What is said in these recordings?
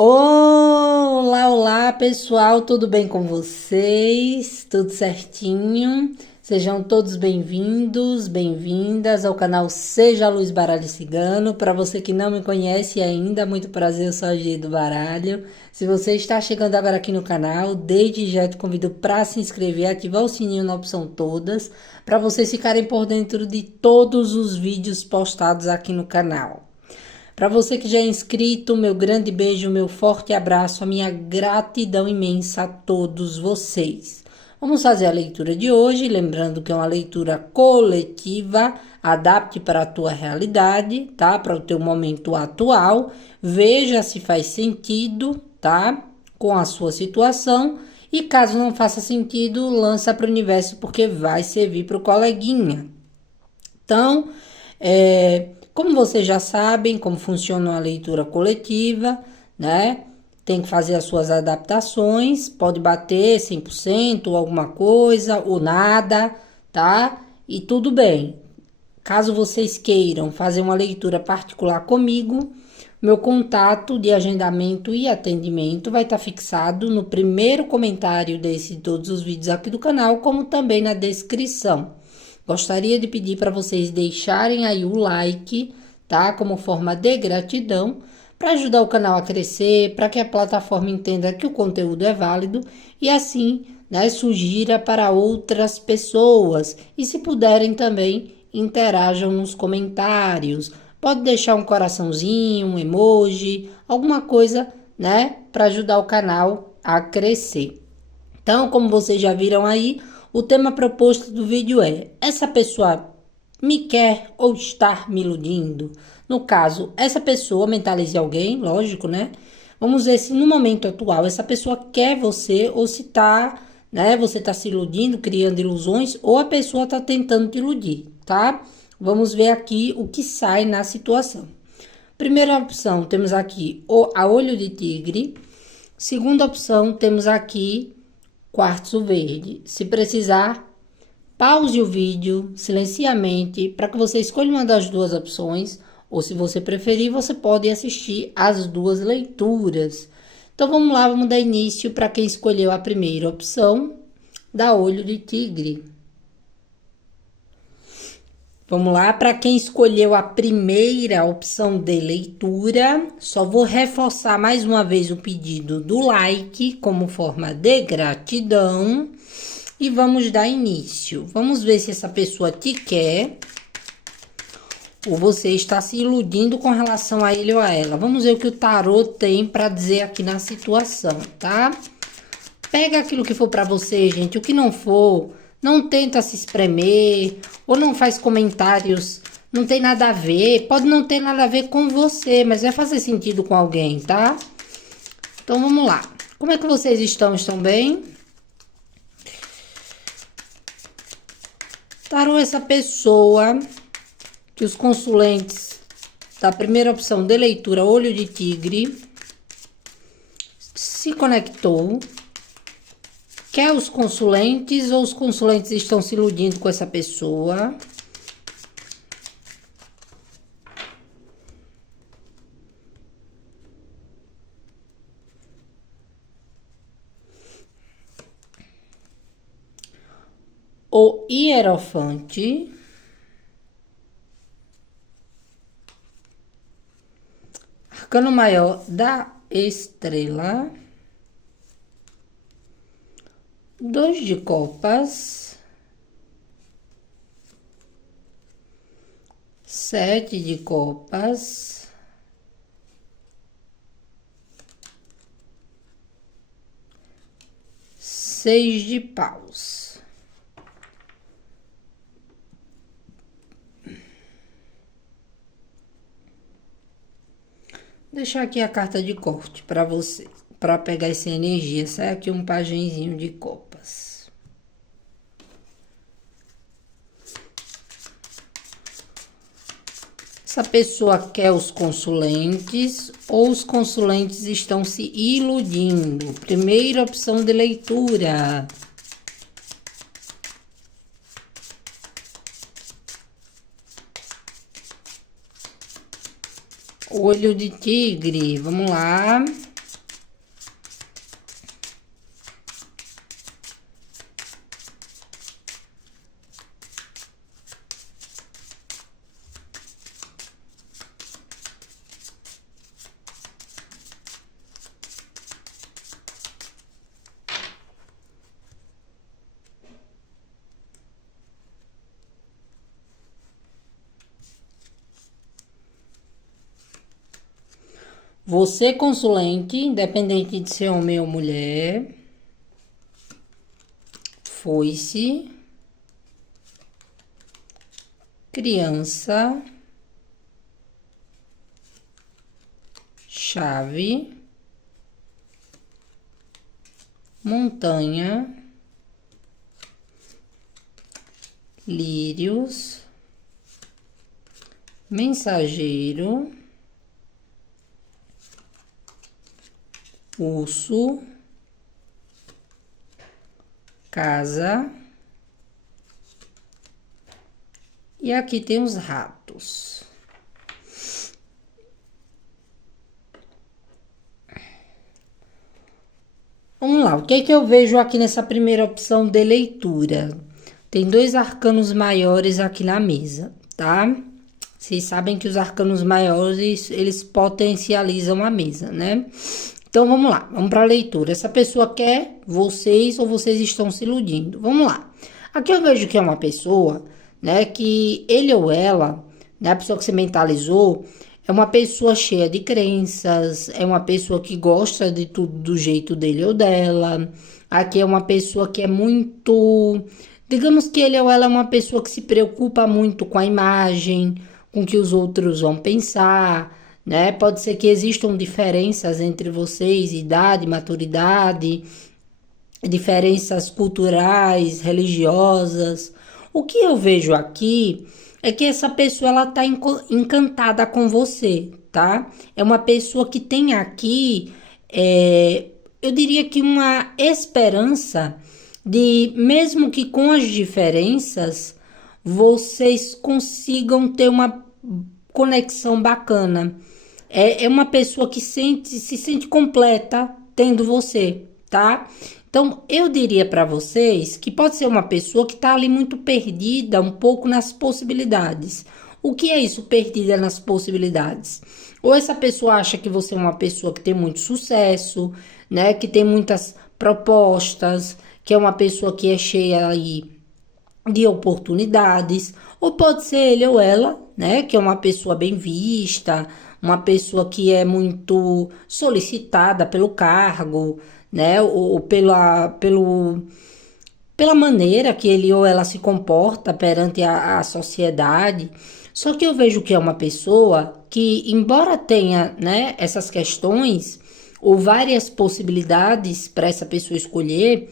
Olá, olá pessoal, tudo bem com vocês? Tudo certinho? Sejam todos bem-vindos, bem-vindas ao canal Seja Luz Baralho Cigano. Para você que não me conhece ainda, muito prazer, eu sou a G do Baralho. Se você está chegando agora aqui no canal, desde já te convido para se inscrever e ativar o sininho na opção todas, para vocês ficarem por dentro de todos os vídeos postados aqui no canal. Para você que já é inscrito, meu grande beijo, meu forte abraço, a minha gratidão imensa a todos vocês. Vamos fazer a leitura de hoje, lembrando que é uma leitura coletiva, adapte para a tua realidade, tá? Para o teu momento atual, veja se faz sentido, tá? Com a sua situação e caso não faça sentido, lança para o universo porque vai servir para o coleguinha. Então, como vocês já sabem como funciona uma leitura coletiva, né? Tem que fazer as suas adaptações, pode bater 100% ou alguma coisa, ou nada, tá? E tudo bem. Caso vocês queiram fazer uma leitura particular comigo, meu contato de agendamento e atendimento vai estar fixado no primeiro comentário de todos os vídeos aqui do canal, como também na descrição. Gostaria de pedir para vocês deixarem aí o like, tá? Como forma de gratidão, para ajudar o canal a crescer, para que a plataforma entenda que o conteúdo é válido e assim, né, sugira para outras pessoas. E se puderem também, interajam nos comentários. Pode deixar um coraçãozinho, um emoji, alguma coisa, né, para ajudar o canal a crescer. Então, como vocês já viram aí, o tema proposto do vídeo é: essa pessoa me quer ou está me iludindo? No caso, essa pessoa, mentalize alguém, lógico, né? Vamos ver se no momento atual essa pessoa quer você ou se tá, né? Você tá se iludindo, criando ilusões, ou a pessoa tá tentando te iludir, tá? Vamos ver aqui o que sai na situação. Primeira opção, temos aqui a olho de tigre. Segunda opção, temos aqui quartzo verde. Se precisar, pause o vídeo, silencie a mente, para que você escolha uma das duas opções, ou se você preferir, você pode assistir as duas leituras. Então vamos lá, vamos dar início para quem escolheu a primeira opção, da olho de tigre. Vamos lá, para quem escolheu a primeira opção de leitura, só vou reforçar mais uma vez o pedido do like como forma de gratidão e vamos dar início. Vamos ver se essa pessoa te quer ou você está se iludindo com relação a ele ou a ela. Vamos ver o que o tarô tem para dizer aqui na situação, tá? Pega aquilo que for para você, gente, o que não for. Não tenta se espremer, ou não faz comentários, não tem nada a ver, pode não ter nada a ver com você, mas vai fazer sentido com alguém, tá? Então, vamos lá. Como é que vocês estão? Estão bem? Tarô, essa pessoa que os consulentes da primeira opção de leitura, olho de tigre, se conectou. Quer os consulentes ou os consulentes estão se iludindo com essa pessoa? O hierofante. Arcano maior da estrela. 2 de copas, 7 de copas, 6 de paus. Deixar aqui a carta de corte para você, para pegar essa energia. Sai aqui um pagenzinho de copas. Essa pessoa quer os consulentes ou os consulentes estão se iludindo? Primeira opção de leitura. Olho de tigre, vamos lá. Você, consulente, independente de ser homem ou mulher, foice, criança, chave, montanha, lírios, mensageiro, urso, casa, e aqui tem os ratos. Vamos lá, o que é que eu vejo aqui nessa primeira opção de leitura? Tem 2 arcanos maiores aqui na mesa, tá? Vocês sabem que os arcanos maiores, eles potencializam a mesa, né? Então, vamos lá, vamos para a leitura. Essa pessoa quer vocês ou vocês estão se iludindo? Vamos lá. Aqui eu vejo que é uma pessoa, né, que ele ou ela, né, a pessoa que se mentalizou, é uma pessoa cheia de crenças, é uma pessoa que gosta de tudo do jeito dele ou dela. Aqui é uma pessoa que é muito... Digamos que ele ou ela é uma pessoa que se preocupa muito com a imagem, com o que os outros vão pensar, né? Pode ser que existam diferenças entre vocês, idade, maturidade, diferenças culturais, religiosas. O que eu vejo aqui é que essa pessoa ela tá encantada com você, tá? É uma pessoa que tem aqui, eu diria que uma esperança de, mesmo que com as diferenças, vocês consigam ter uma conexão bacana. É uma pessoa que se sente completa tendo você, tá? Então, eu diria para vocês que pode ser uma pessoa que tá ali muito perdida, um pouco nas possibilidades. O que é isso, perdida nas possibilidades? Ou essa pessoa acha que você é uma pessoa que tem muito sucesso, né? Que tem muitas propostas, que é uma pessoa que é cheia aí de oportunidades, ou pode ser ele ou ela, né, que é uma pessoa bem vista, uma pessoa que é muito solicitada pelo cargo, né, ou pela maneira que ele ou ela se comporta perante a sociedade. Só que eu vejo que é uma pessoa que, embora tenha, né, essas questões, ou várias possibilidades para essa pessoa escolher,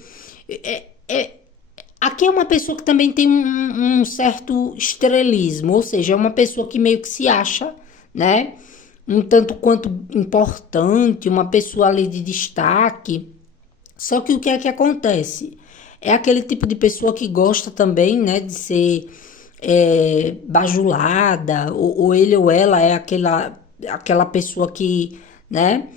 aqui é uma pessoa que também tem um certo estrelismo, ou seja, é uma pessoa que meio que se acha, né? Um tanto quanto importante, uma pessoa ali de destaque. Só que o que é que acontece? É aquele tipo de pessoa que gosta também, né, de ser bajulada, ou ele ou ela é aquela pessoa que, né,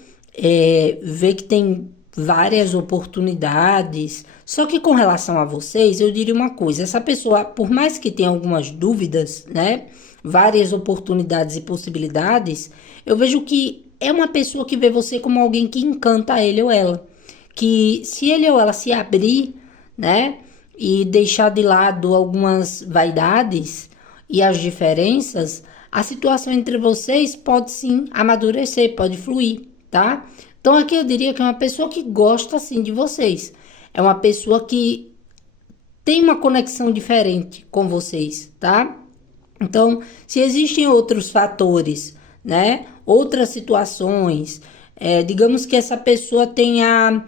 vê que tem várias oportunidades. Só que com relação a vocês, eu diria uma coisa: essa pessoa, por mais que tenha algumas dúvidas, né, várias oportunidades e possibilidades, eu vejo que é uma pessoa que vê você como alguém que encanta ele ou ela. Que se ele ou ela se abrir, né, e deixar de lado algumas vaidades e as diferenças, a situação entre vocês pode sim amadurecer, pode fluir, tá? Então aqui eu diria que é uma pessoa que gosta sim de vocês. É uma pessoa que tem uma conexão diferente com vocês, tá? Então, se existem outros fatores, né? Outras situações, digamos que essa pessoa tenha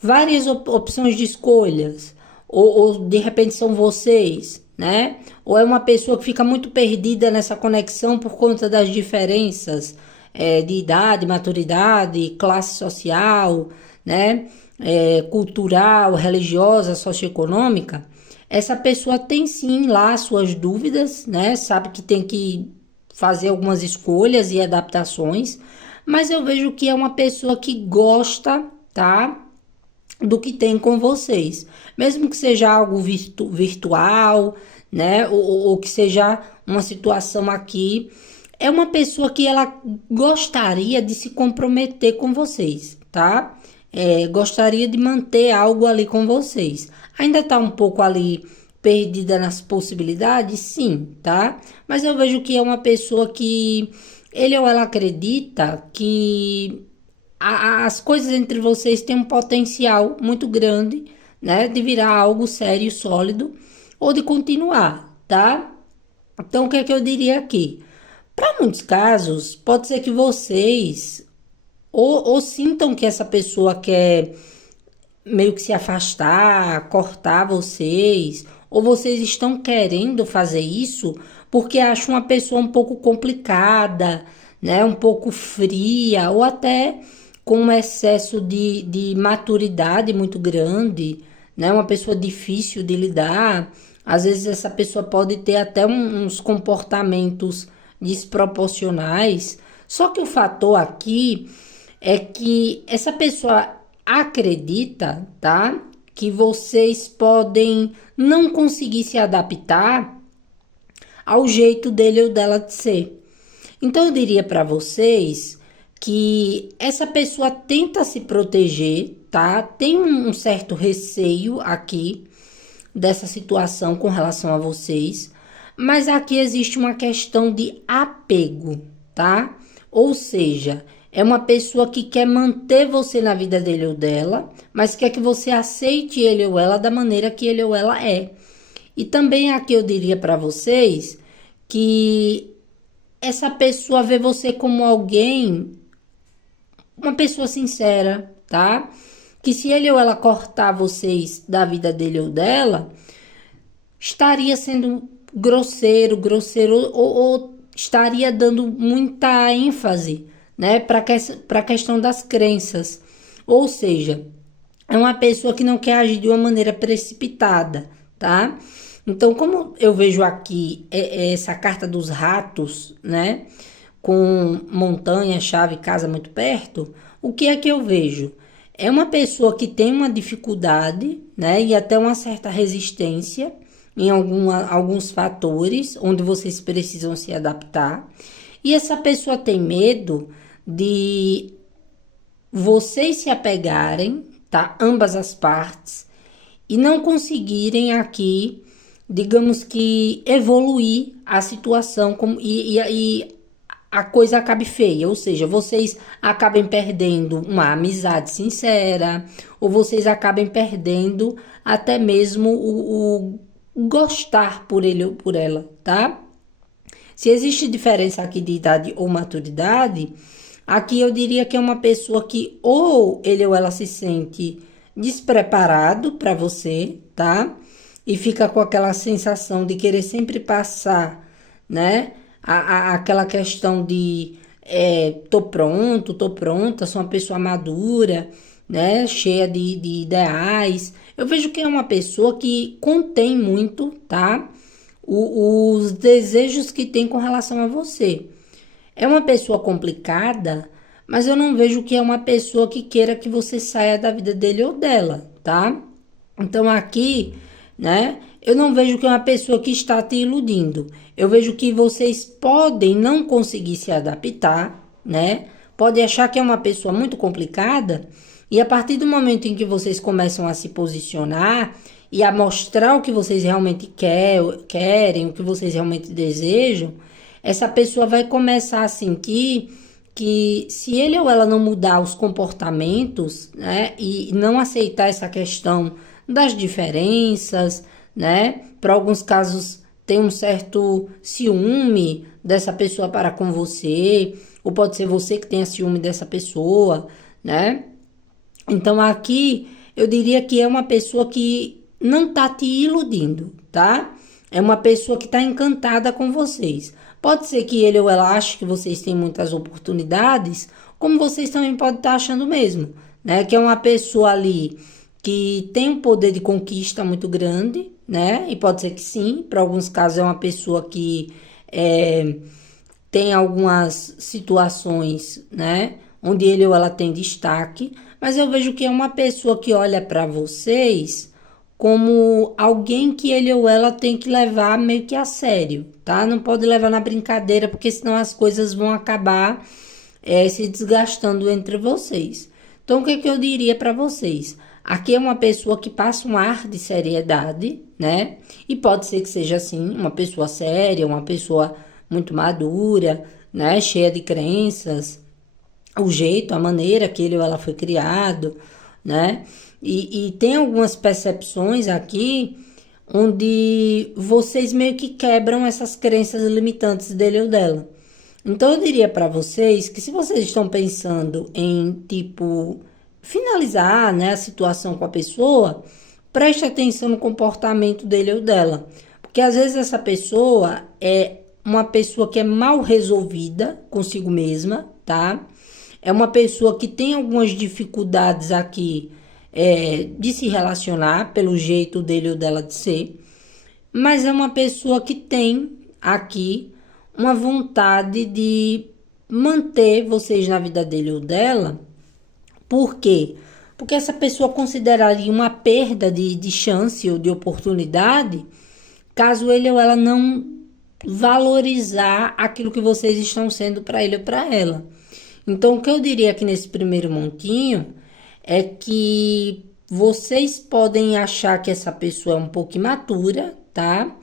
várias opções de escolhas, ou de repente são vocês, né? Ou é uma pessoa que fica muito perdida nessa conexão por conta das diferenças de idade, maturidade, classe social, né? Cultural, religiosa, socioeconômica. Essa pessoa tem sim lá suas dúvidas, né? Sabe que tem que fazer algumas escolhas e adaptações, mas eu vejo que é uma pessoa que gosta, tá? Do que tem com vocês. Mesmo que seja algo virtual, né? Ou que seja uma situação aqui, é uma pessoa que ela gostaria de se comprometer com vocês, tá? Gostaria de manter algo ali com vocês. Ainda tá um pouco ali perdida nas possibilidades, sim, tá? Mas eu vejo que é uma pessoa que ele ou ela acredita que as coisas entre vocês têm um potencial muito grande, né, de virar algo sério, sólido, ou de continuar, tá? Então, o que é que eu diria aqui? Para muitos casos, pode ser que vocês ou sintam que essa pessoa quer meio que se afastar, cortar vocês, ou vocês estão querendo fazer isso porque acham uma pessoa um pouco complicada, né? Um pouco fria, ou até com um excesso de maturidade muito grande, né? Uma pessoa difícil de lidar. Às vezes essa pessoa pode ter até uns comportamentos desproporcionais. Só que o fator aqui é que essa pessoa acredita, tá? Que vocês podem não conseguir se adaptar ao jeito dele ou dela de ser. Então eu diria para vocês que essa pessoa tenta se proteger, tá? Tem um certo receio aqui dessa situação com relação a vocês, mas aqui existe uma questão de apego, tá? Ou seja, é uma pessoa que quer manter você na vida dele ou dela, mas quer que você aceite ele ou ela da maneira que ele ou ela é. E também aqui eu diria para vocês que essa pessoa vê você como alguém, uma pessoa sincera, tá? Que se ele ou ela cortar vocês da vida dele ou dela, estaria sendo grosseiro, ou estaria dando muita ênfase, né, para a questão das crenças. Ou seja, é uma pessoa que não quer agir de uma maneira precipitada, tá? Então, como eu vejo aqui essa carta dos ratos, né, com montanha, chave, casa muito perto, o que é que eu vejo? É uma pessoa que tem uma dificuldade, né, e até uma certa resistência em alguns fatores onde vocês precisam se adaptar. E essa pessoa tem medo de vocês se apegarem, tá? Ambas as partes, e não conseguirem aqui, digamos que, evoluir a situação e a coisa acabe feia, ou seja, vocês acabem perdendo uma amizade sincera, ou vocês acabem perdendo até mesmo o gostar por ele ou por ela, tá? Se existe diferença aqui de idade ou maturidade, aqui eu diria que é uma pessoa que ou ele ou ela se sente despreparado para você, tá? E fica com aquela sensação de querer sempre passar, né? Aquela questão de tô pronta, sou uma pessoa madura, né? Cheia de ideais. Eu vejo que é uma pessoa que contém muito, tá? Os desejos que tem com relação a você. É uma pessoa complicada, mas eu não vejo que é uma pessoa que queira que você saia da vida dele ou dela, tá? Então aqui, né, eu não vejo que é uma pessoa que está te iludindo. Eu vejo que vocês podem não conseguir se adaptar, né? Pode achar que é uma pessoa muito complicada, e a partir do momento em que vocês começam a se posicionar e a mostrar o que vocês realmente querem, o que vocês realmente desejam, essa pessoa vai começar a sentir que se ele ou ela não mudar os comportamentos, né, e não aceitar essa questão das diferenças, né, para alguns casos tem um certo ciúme dessa pessoa para com você, ou pode ser você que tenha ciúme dessa pessoa, né? Então aqui eu diria que é uma pessoa que não tá te iludindo, tá? É uma pessoa que tá encantada com vocês. Pode ser que ele ou ela ache que vocês têm muitas oportunidades, como vocês também podem estar achando mesmo, né? Que é uma pessoa ali que tem um poder de conquista muito grande, né? E pode ser que sim, para alguns casos é uma pessoa que tem algumas situações, né? Onde ele ou ela tem destaque, mas eu vejo que é uma pessoa que olha para vocês como alguém que ele ou ela tem que levar meio que a sério, tá? Não pode levar na brincadeira, porque senão as coisas vão acabar se desgastando entre vocês. Então, o que que eu diria para vocês? Aqui é uma pessoa que passa um ar de seriedade, né? E pode ser que seja assim, uma pessoa séria, uma pessoa muito madura, né? Cheia de crenças, o jeito, a maneira que ele ou ela foi criado, né? E tem algumas percepções aqui onde vocês meio que quebram essas crenças limitantes dele ou dela. Então eu diria para vocês que se vocês estão pensando em tipo finalizar, né, a situação com a pessoa, preste atenção no comportamento dele ou dela, porque às vezes essa pessoa é uma pessoa que é mal resolvida consigo mesma, tá? É uma pessoa que tem algumas dificuldades aqui de se relacionar pelo jeito dele ou dela de ser, mas é uma pessoa que tem aqui uma vontade de manter vocês na vida dele ou dela. Por quê? Porque essa pessoa consideraria uma perda de chance ou de oportunidade caso ele ou ela não valorizar aquilo que vocês estão sendo para ele ou para ela. Então, o que eu diria aqui nesse primeiro montinho é que vocês podem achar que essa pessoa é um pouco imatura, tá?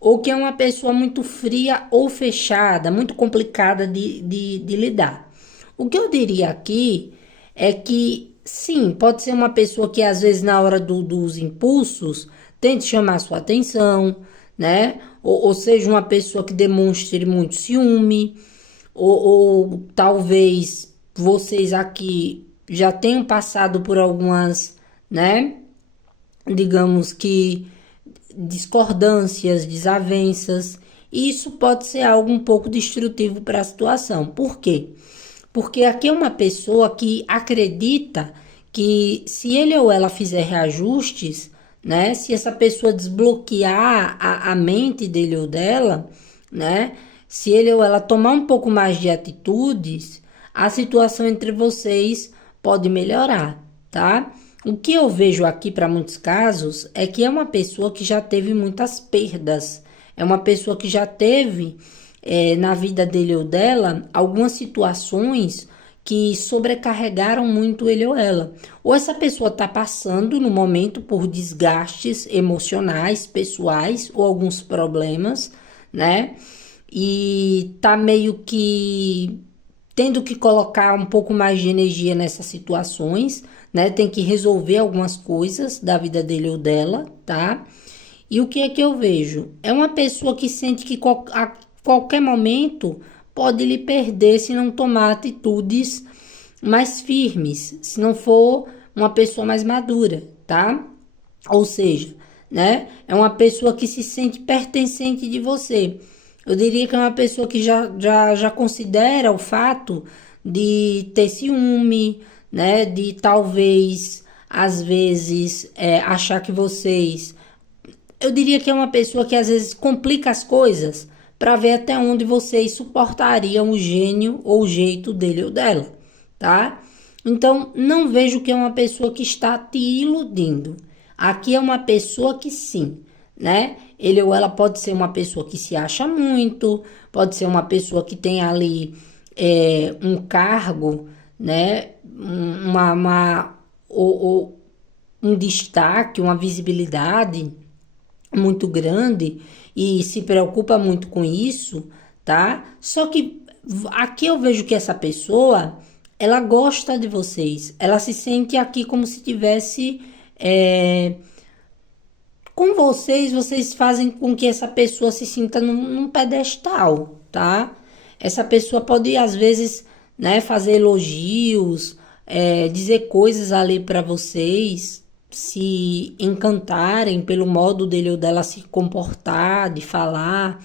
Ou que é uma pessoa muito fria ou fechada, muito complicada de lidar. O que eu diria aqui é que, sim, pode ser uma pessoa que às vezes na hora dos impulsos tente chamar sua atenção, né? Ou seja, uma pessoa que demonstre muito ciúme, ou talvez vocês aqui já tenham passado por algumas, né? Digamos que discordâncias, desavenças. E isso pode ser algo um pouco destrutivo para a situação. Por quê? Porque aqui é uma pessoa que acredita que se ele ou ela fizer reajustes, né? Se essa pessoa desbloquear a mente dele ou dela, né? Se ele ou ela tomar um pouco mais de atitudes, a situação entre vocês pode melhorar, tá? O que eu vejo aqui para muitos casos é que é uma pessoa que já teve muitas perdas, é uma pessoa que já teve na vida dele ou dela algumas situações que sobrecarregaram muito ele ou ela. Ou essa pessoa está passando no momento por desgastes emocionais, pessoais ou alguns problemas, né? E tá meio que tendo que colocar um pouco mais de energia nessas situações, né? Tem que resolver algumas coisas da vida dele ou dela, tá? E o que é que eu vejo? É uma pessoa que sente que a qualquer momento pode lhe perder se não tomar atitudes mais firmes, se não for uma pessoa mais madura, tá? Ou seja, né? É uma pessoa que se sente pertencente de você. Eu diria que é uma pessoa que já considera o fato de ter ciúme, né? De talvez, às vezes, achar que vocês... Eu diria que é uma pessoa que às vezes complica as coisas para ver até onde vocês suportariam o gênio ou o jeito dele ou dela, tá? Então, não vejo que é uma pessoa que está te iludindo. Aqui é uma pessoa que sim, né? Ele ou ela pode ser uma pessoa que se acha muito, pode ser uma pessoa que tem ali um cargo, né? Ou um destaque, uma visibilidade muito grande e se preocupa muito com isso, tá? Só que aqui eu vejo que essa pessoa, ela gosta de vocês, ela se sente aqui como se tivesse com vocês, vocês fazem com que essa pessoa se sinta num pedestal, tá? Essa pessoa pode às vezes, né, fazer elogios, dizer coisas ali para vocês, se encantarem pelo modo dele ou dela se comportar, de falar.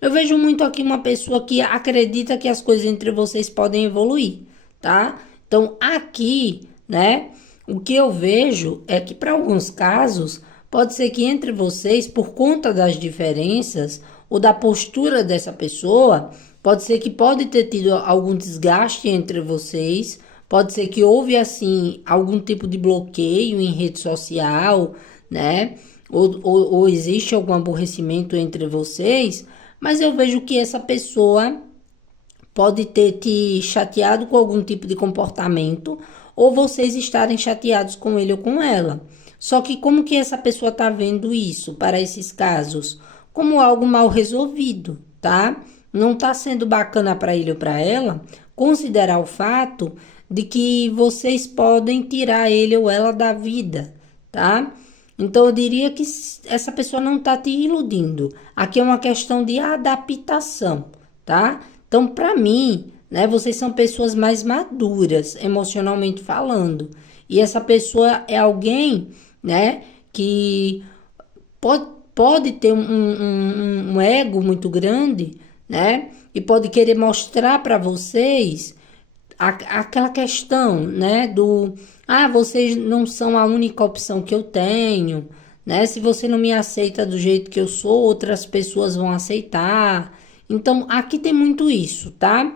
Eu vejo muito aqui uma pessoa que acredita que as coisas entre vocês podem evoluir, tá? Então, aqui, né, o que eu vejo é que para alguns casos, pode ser que entre vocês, por conta das diferenças ou da postura dessa pessoa, pode ser que pode ter tido algum desgaste entre vocês. Pode ser que houve, assim, algum tipo de bloqueio em rede social, né? Ou existe algum aborrecimento entre vocês, mas eu vejo que essa pessoa pode ter te chateado com algum tipo de comportamento, ou vocês estarem chateados com ele ou com ela. Só que como que essa pessoa está vendo isso para esses casos? Como algo mal resolvido, tá? não tá sendo bacana para ele ou para ela considerar o fato de que vocês podem tirar ele ou ela da vida, tá? Então eu diria que essa pessoa não tá te iludindo. Aqui é uma questão de adaptação, tá? Então, para mim, né, vocês são pessoas mais maduras, emocionalmente falando. E essa pessoa é alguém, né, que pode ter um ego muito grande, né? E pode querer mostrar para vocês aquela questão, né? Vocês não são a única opção que eu tenho, né? Se você não me aceita do jeito que eu sou, outras pessoas vão aceitar. Então, aqui tem muito isso, tá?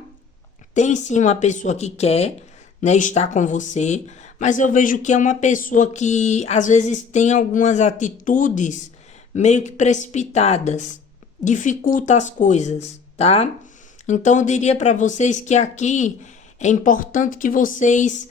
Tem sim uma pessoa que quer, né, estar com você, mas eu vejo que é uma pessoa que às vezes tem algumas atitudes meio que precipitadas, dificulta as coisas, tá? Então eu diria para vocês que aqui é importante que vocês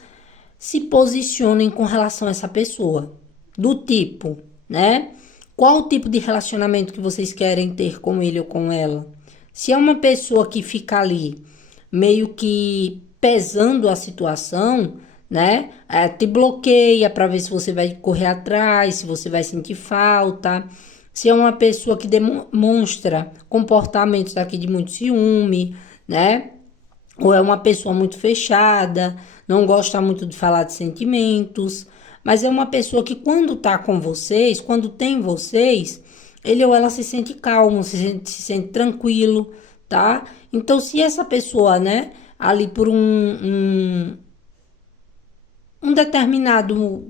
se posicionem com relação a essa pessoa, do tipo, né? Qual o tipo de relacionamento que vocês querem ter com ele ou com ela? Se é uma pessoa que fica ali meio que pesando a situação, né? Te bloqueia para ver se você vai correr atrás, se você vai sentir falta. Se é uma pessoa que demonstra comportamentos aqui de muito ciúme, né? Ou é uma pessoa muito fechada, não gosta muito de falar de sentimentos, mas é uma pessoa que quando tá com vocês, quando tem vocês, ele ou ela se sente calmo, se sente tranquilo, tá? Então, se essa pessoa, né, ali por um determinado,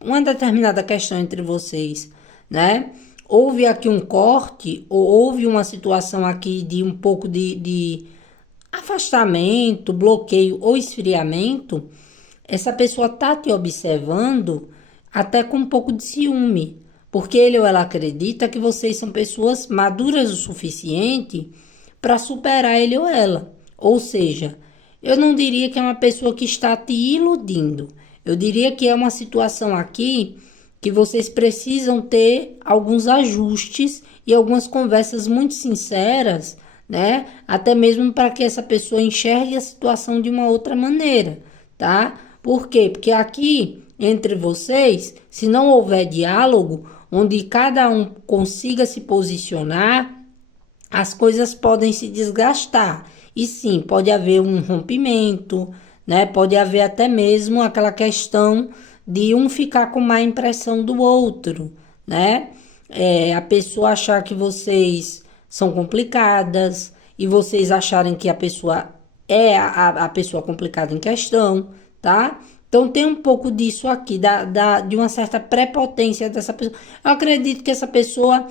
uma determinada questão entre vocês, né? Houve aqui um corte, ou houve uma situação aqui de um pouco de afastamento, bloqueio ou esfriamento, essa pessoa tá te observando até com um pouco de ciúme, porque ele ou ela acredita que vocês são pessoas maduras o suficiente para superar ele ou ela. Ou seja, eu não diria que é uma pessoa que está te iludindo. Eu diria que é uma situação aqui que vocês precisam ter alguns ajustes e algumas conversas muito sinceras, né? Até mesmo para que essa pessoa enxergue a situação de uma outra maneira, tá? Por quê? Porque aqui entre vocês, se não houver diálogo, onde cada um consiga se posicionar, as coisas podem se desgastar. E sim, pode haver um rompimento, né? Pode haver até mesmo aquela questão de um ficar com má impressão do outro, né? A pessoa achar que vocês são complicadas e vocês acharem que a pessoa é a pessoa complicada em questão, tá? Então tem um pouco disso aqui, de uma certa prepotência dessa pessoa. Eu acredito que essa pessoa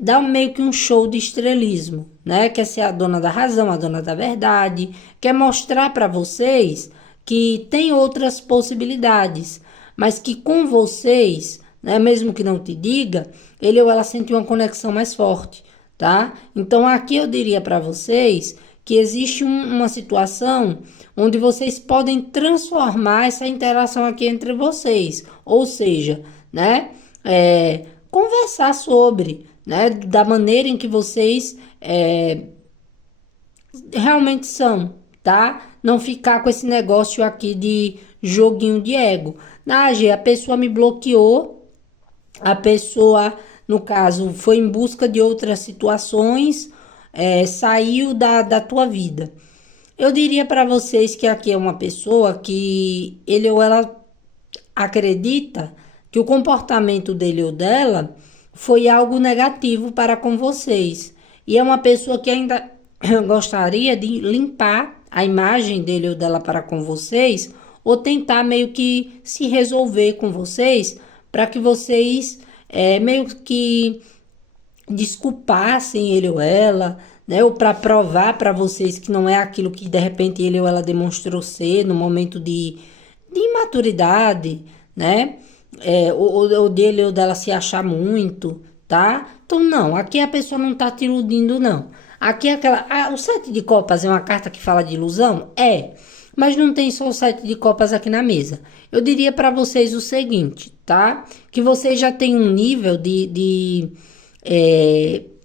dá meio que um show de estrelismo, né? Quer ser a dona da razão, a dona da verdade, quer mostrar para vocês que tem outras possibilidades, mas que com vocês, né, mesmo que não te diga, ele ou ela sente uma conexão mais forte, tá? Então aqui eu diria para vocês que existe uma situação onde vocês podem transformar essa interação aqui entre vocês, ou seja, né, conversar sobre, né, da maneira em que vocês realmente são, tá? Não ficar com esse negócio aqui de joguinho de ego. A pessoa me bloqueou, a pessoa, no caso, foi em busca de outras situações, saiu da tua vida. Eu diria para vocês que aqui é uma pessoa que ele ou ela acredita que o comportamento dele ou dela foi algo negativo para com vocês. E é uma pessoa que ainda gostaria de limpar a imagem dele ou dela para com vocês, ou tentar meio que se resolver com vocês, para que vocês meio que desculpassem ele ou ela, né? Ou para provar para vocês que não é aquilo que de repente ele ou ela demonstrou ser no momento de imaturidade, né? Ou dele ou dela se achar muito, tá? Então não, aqui a pessoa não tá te iludindo, não. Aqui é o 7 de copas é uma carta que fala de ilusão? Mas não tem só o 7 de copas aqui na mesa. Eu diria para vocês o seguinte, tá? Que vocês já têm um nível de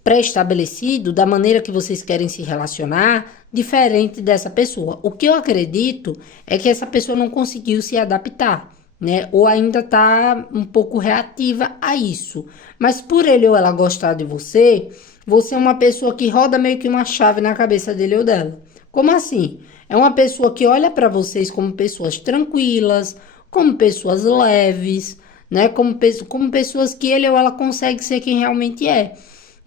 pré-estabelecido da maneira que vocês querem se relacionar, diferente dessa pessoa. O que eu acredito é que essa pessoa não conseguiu se adaptar, né? Ou ainda tá um pouco reativa a isso. Mas por ele ou ela gostar de você, você é uma pessoa que roda meio que uma chave na cabeça dele ou dela. Como assim? É uma pessoa que olha para vocês como pessoas tranquilas, como pessoas leves, né? Como pessoas que ele ou ela consegue ser quem realmente é.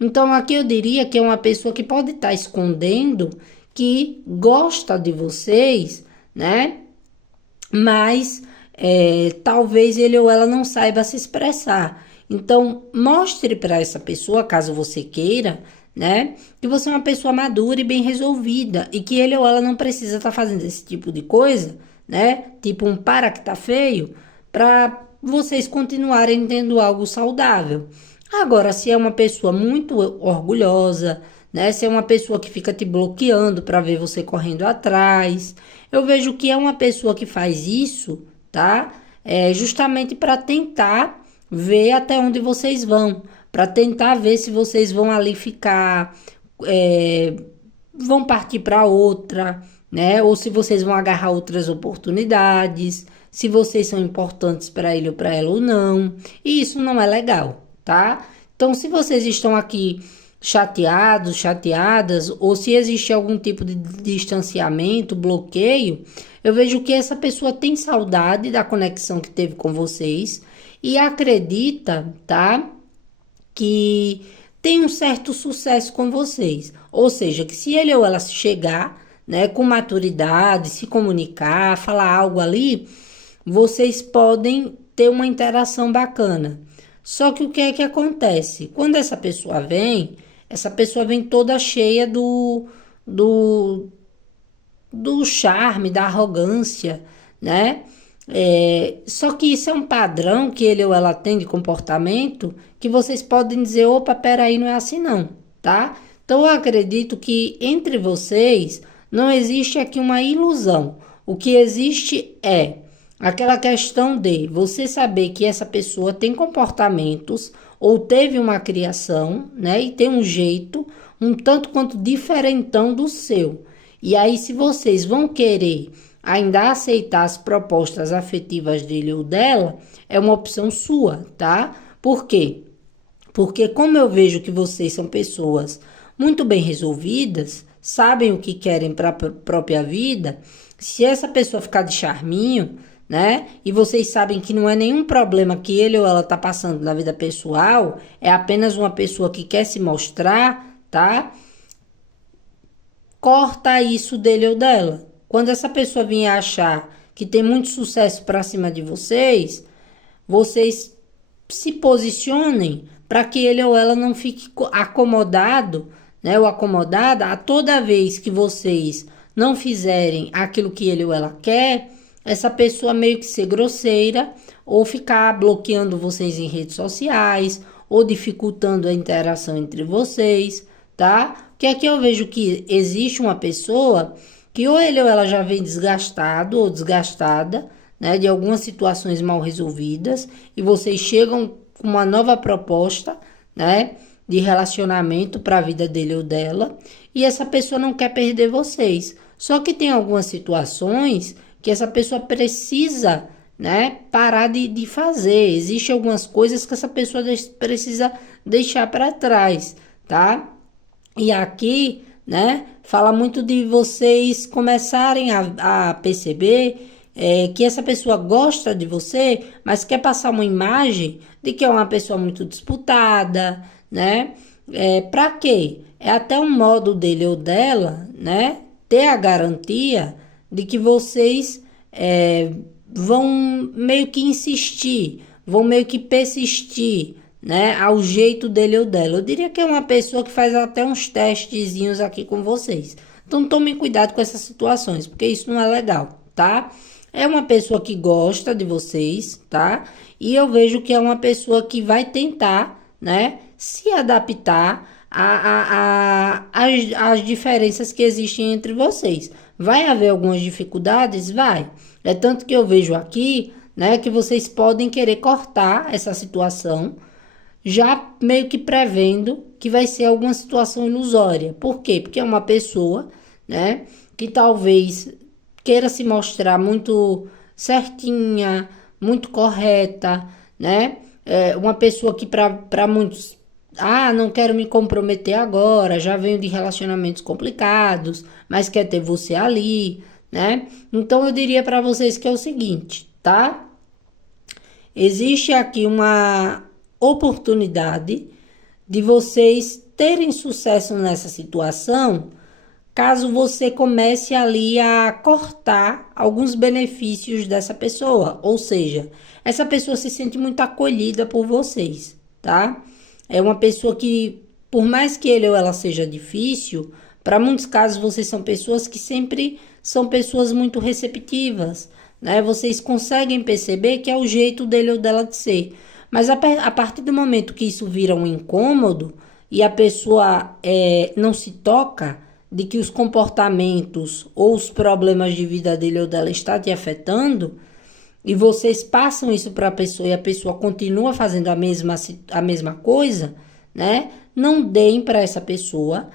Então, aqui eu diria que é uma pessoa que pode estar escondendo que gosta de vocês, né? Mas talvez ele ou ela não saiba se expressar. Então, mostre para essa pessoa, caso você queira, né? Que você é uma pessoa madura e bem resolvida e que ele ou ela não precisa estar fazendo esse tipo de coisa, né? Tipo um para que tá feio, para vocês continuarem tendo algo saudável. Agora, se é uma pessoa muito orgulhosa, né? Se é uma pessoa que fica te bloqueando para ver você correndo atrás, eu vejo que é uma pessoa que faz isso, tá? Justamente para tentar ver até onde vocês vão, para tentar ver se vocês vão ali ficar, vão partir para outra, né? Ou se vocês vão agarrar outras oportunidades, se vocês são importantes para ele ou para ela ou não. E isso não é legal, tá? Então, se vocês estão aqui chateados, chateadas, ou se existe algum tipo de distanciamento, bloqueio, eu vejo que essa pessoa tem saudade da conexão que teve com vocês e acredita, tá? Que tem um certo sucesso com vocês. Ou seja, que se ele ou ela chegar, né, com maturidade, se comunicar, falar algo ali, vocês podem ter uma interação bacana. Só que o que é que acontece? Quando essa pessoa vem toda cheia do charme, da arrogância, né? Só que isso é um padrão que ele ou ela tem de comportamento que vocês podem dizer, opa, peraí, não é assim não, tá? Então eu acredito que entre vocês não existe aqui uma ilusão. O que existe é aquela questão de você saber que essa pessoa tem comportamentos ou teve uma criação, né? E tem um jeito um tanto quanto diferentão do seu. E aí, se vocês vão querer ainda aceitar as propostas afetivas dele ou dela, é uma opção sua, tá? Por quê? Porque como eu vejo que vocês são pessoas muito bem resolvidas, sabem o que querem para a própria vida, se essa pessoa ficar de charminho, né? E vocês sabem que não é nenhum problema que ele ou ela tá passando na vida pessoal, é apenas uma pessoa que quer se mostrar, tá? Corta isso dele ou dela. Quando essa pessoa vier achar que tem muito sucesso para cima de vocês, vocês se posicionem para que ele ou ela não fique acomodado, né, ou acomodada a toda vez que vocês não fizerem aquilo que ele ou ela quer, essa pessoa meio que ser grosseira ou ficar bloqueando vocês em redes sociais ou dificultando a interação entre vocês, tá? Porque aqui eu vejo que existe uma pessoa que ou ele ou ela já vem desgastado ou desgastada, né, de algumas situações mal resolvidas e vocês chegam com uma nova proposta, né, de relacionamento para a vida dele ou dela e essa pessoa não quer perder vocês. Só que tem algumas situações que essa pessoa precisa, né, parar de fazer. Existem algumas coisas que essa pessoa precisa deixar para trás, tá? E aqui, né, fala muito de vocês começarem a perceber que essa pessoa gosta de você, mas quer passar uma imagem de que é uma pessoa muito disputada, né? Para quê? É até um modo dele ou dela, né, ter a garantia de que vocês vão meio que insistir, vão meio que persistir, né, ao jeito dele ou dela. Eu diria que é uma pessoa que faz até uns testezinhos aqui com vocês. Então tomem cuidado com essas situações, porque isso não é legal, tá? É uma pessoa que gosta de vocês, tá? E eu vejo que é uma pessoa que vai tentar, né, se adaptar às diferenças que existem entre vocês. Vai haver algumas dificuldades? Vai. É tanto que eu vejo aqui, né, que vocês podem querer cortar essa situação, já meio que prevendo que vai ser alguma situação ilusória. Por quê? Porque é uma pessoa, né, que talvez queira se mostrar muito certinha, muito correta, né? É uma pessoa que para muitos, não quero me comprometer agora, já venho de relacionamentos complicados, mas quer ter você ali, né? Então eu diria para vocês que é o seguinte, tá? Existe aqui uma oportunidade de vocês terem sucesso nessa situação, caso você comece ali a cortar alguns benefícios dessa pessoa, ou seja, essa pessoa se sente muito acolhida por vocês, tá? É uma pessoa que, por mais que ele ou ela seja difícil, para muitos casos vocês são pessoas que sempre são pessoas muito receptivas, né? Vocês conseguem perceber que é o jeito dele ou dela de ser. Mas a partir do momento que isso vira um incômodo e a pessoa não se toca de que os comportamentos ou os problemas de vida dele ou dela está te afetando, e vocês passam isso para a pessoa e a pessoa continua fazendo a mesma coisa, né? Não deem para essa pessoa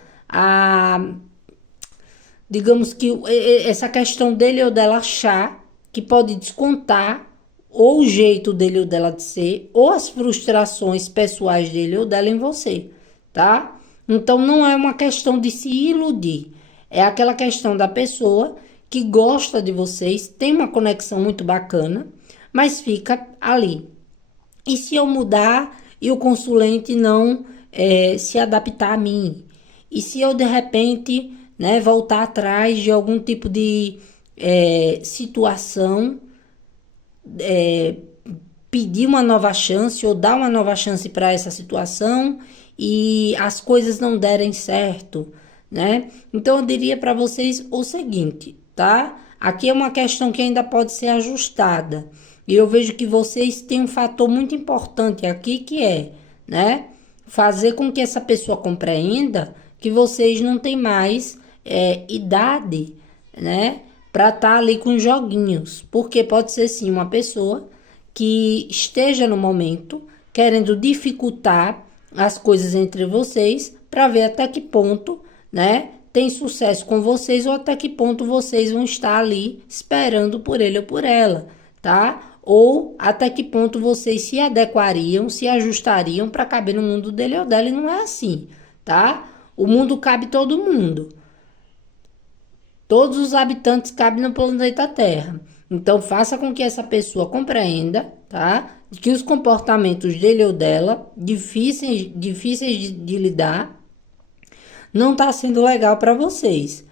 digamos que essa questão dele ou dela achar que pode descontar ou o jeito dele ou dela de ser, ou as frustrações pessoais dele ou dela em você, tá? Então não é uma questão de se iludir, é aquela questão da pessoa que gosta de vocês, tem uma conexão muito bacana, mas fica ali. E se eu mudar e o consulente não se adaptar a mim? E se eu de repente, né, voltar atrás de algum tipo de situação, pedir uma nova chance ou dar uma nova chance para essa situação e as coisas não derem certo, né? Então eu diria para vocês o seguinte, tá? Aqui é uma questão que ainda pode ser ajustada. E eu vejo que vocês têm um fator muito importante aqui que é, né, fazer com que essa pessoa compreenda que vocês não têm mais idade, né, para estar ali com joguinhos. Porque pode ser sim uma pessoa que esteja no momento querendo dificultar as coisas entre vocês para ver até que ponto, né, tem sucesso com vocês ou até que ponto vocês vão estar ali esperando por ele ou por ela, tá? Ou até que ponto vocês se adequariam, se ajustariam para caber no mundo dele ou dela, e não é assim, tá? O mundo cabe todo mundo. Todos os habitantes cabem no planeta Terra. Então, faça com que essa pessoa compreenda, tá? Que os comportamentos dele ou dela, difíceis de lidar, não está sendo legal para vocês.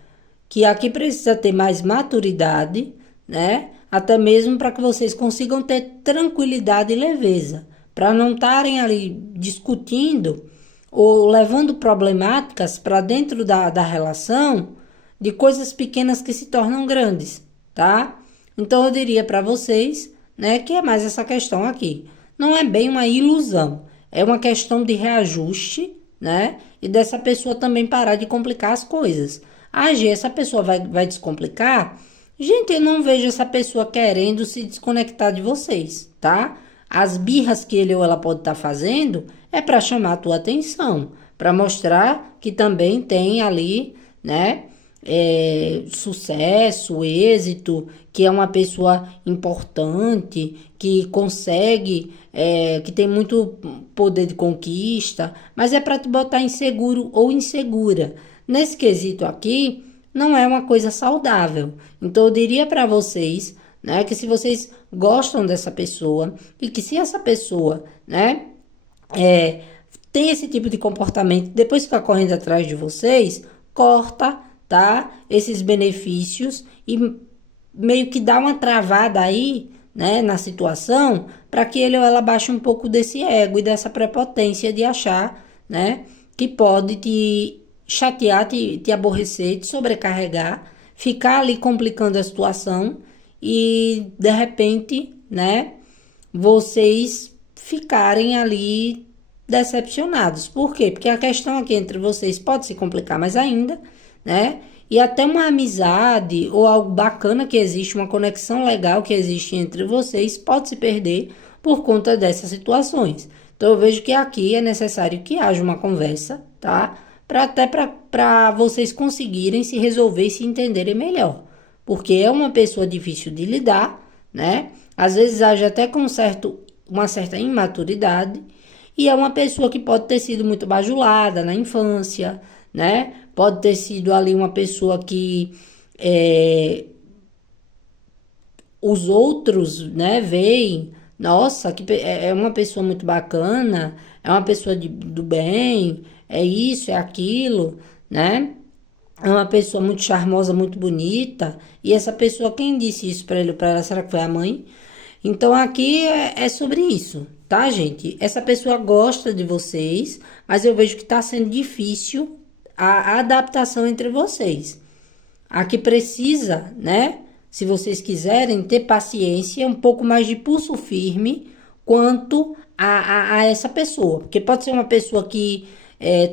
Que aqui precisa ter mais maturidade, né? Até mesmo para que vocês consigam ter tranquilidade e leveza. Para não estarem ali discutindo ou levando problemáticas para dentro da relação de coisas pequenas que se tornam grandes, tá? Então eu diria para vocês, né, que é mais essa questão aqui. Não é bem uma ilusão, é uma questão de reajuste, né? E dessa pessoa também parar de complicar as coisas. G, essa pessoa vai descomplicar? Gente, eu não vejo essa pessoa querendo se desconectar de vocês, tá? As birras que ele ou ela pode estar fazendo é para chamar a tua atenção, para mostrar que também tem ali, né, sucesso, êxito, que é uma pessoa importante, que consegue, que tem muito poder de conquista, mas é para te botar inseguro ou insegura. Nesse quesito aqui, não é uma coisa saudável. Então, eu diria para vocês, né, que se vocês gostam dessa pessoa e que se essa pessoa, né, tem esse tipo de comportamento, depois ficar correndo atrás de vocês, corta, tá, esses benefícios e meio que dá uma travada aí, né, na situação, para que ele ou ela baixe um pouco desse ego e dessa prepotência de achar, né, que pode te chatear, te aborrecer, te sobrecarregar, ficar ali complicando a situação e de repente, né, vocês ficarem ali decepcionados. Por quê? Porque a questão aqui entre vocês pode se complicar mais ainda, né? E até uma amizade ou algo bacana que existe, uma conexão legal que existe entre vocês pode se perder por conta dessas situações. Então eu vejo que aqui é necessário que haja uma conversa, tá? Para vocês conseguirem se resolver e se entenderem melhor. Porque é uma pessoa difícil de lidar, né? Às vezes age até com uma certa imaturidade. E é uma pessoa que pode ter sido muito bajulada na infância, né? Pode ter sido ali uma pessoa que os outros, né, veem, nossa, é uma pessoa muito bacana, é uma pessoa do bem, é isso, é aquilo, né? É uma pessoa muito charmosa, muito bonita. E essa pessoa, quem disse isso para ele ou para ela? Será que foi a mãe? Então aqui é sobre isso, tá, gente? Essa pessoa gosta de vocês, mas eu vejo que está sendo difícil a adaptação entre vocês. Aqui precisa, né? Se vocês quiserem ter paciência, um pouco mais de pulso firme quanto a essa pessoa. Porque pode ser uma pessoa que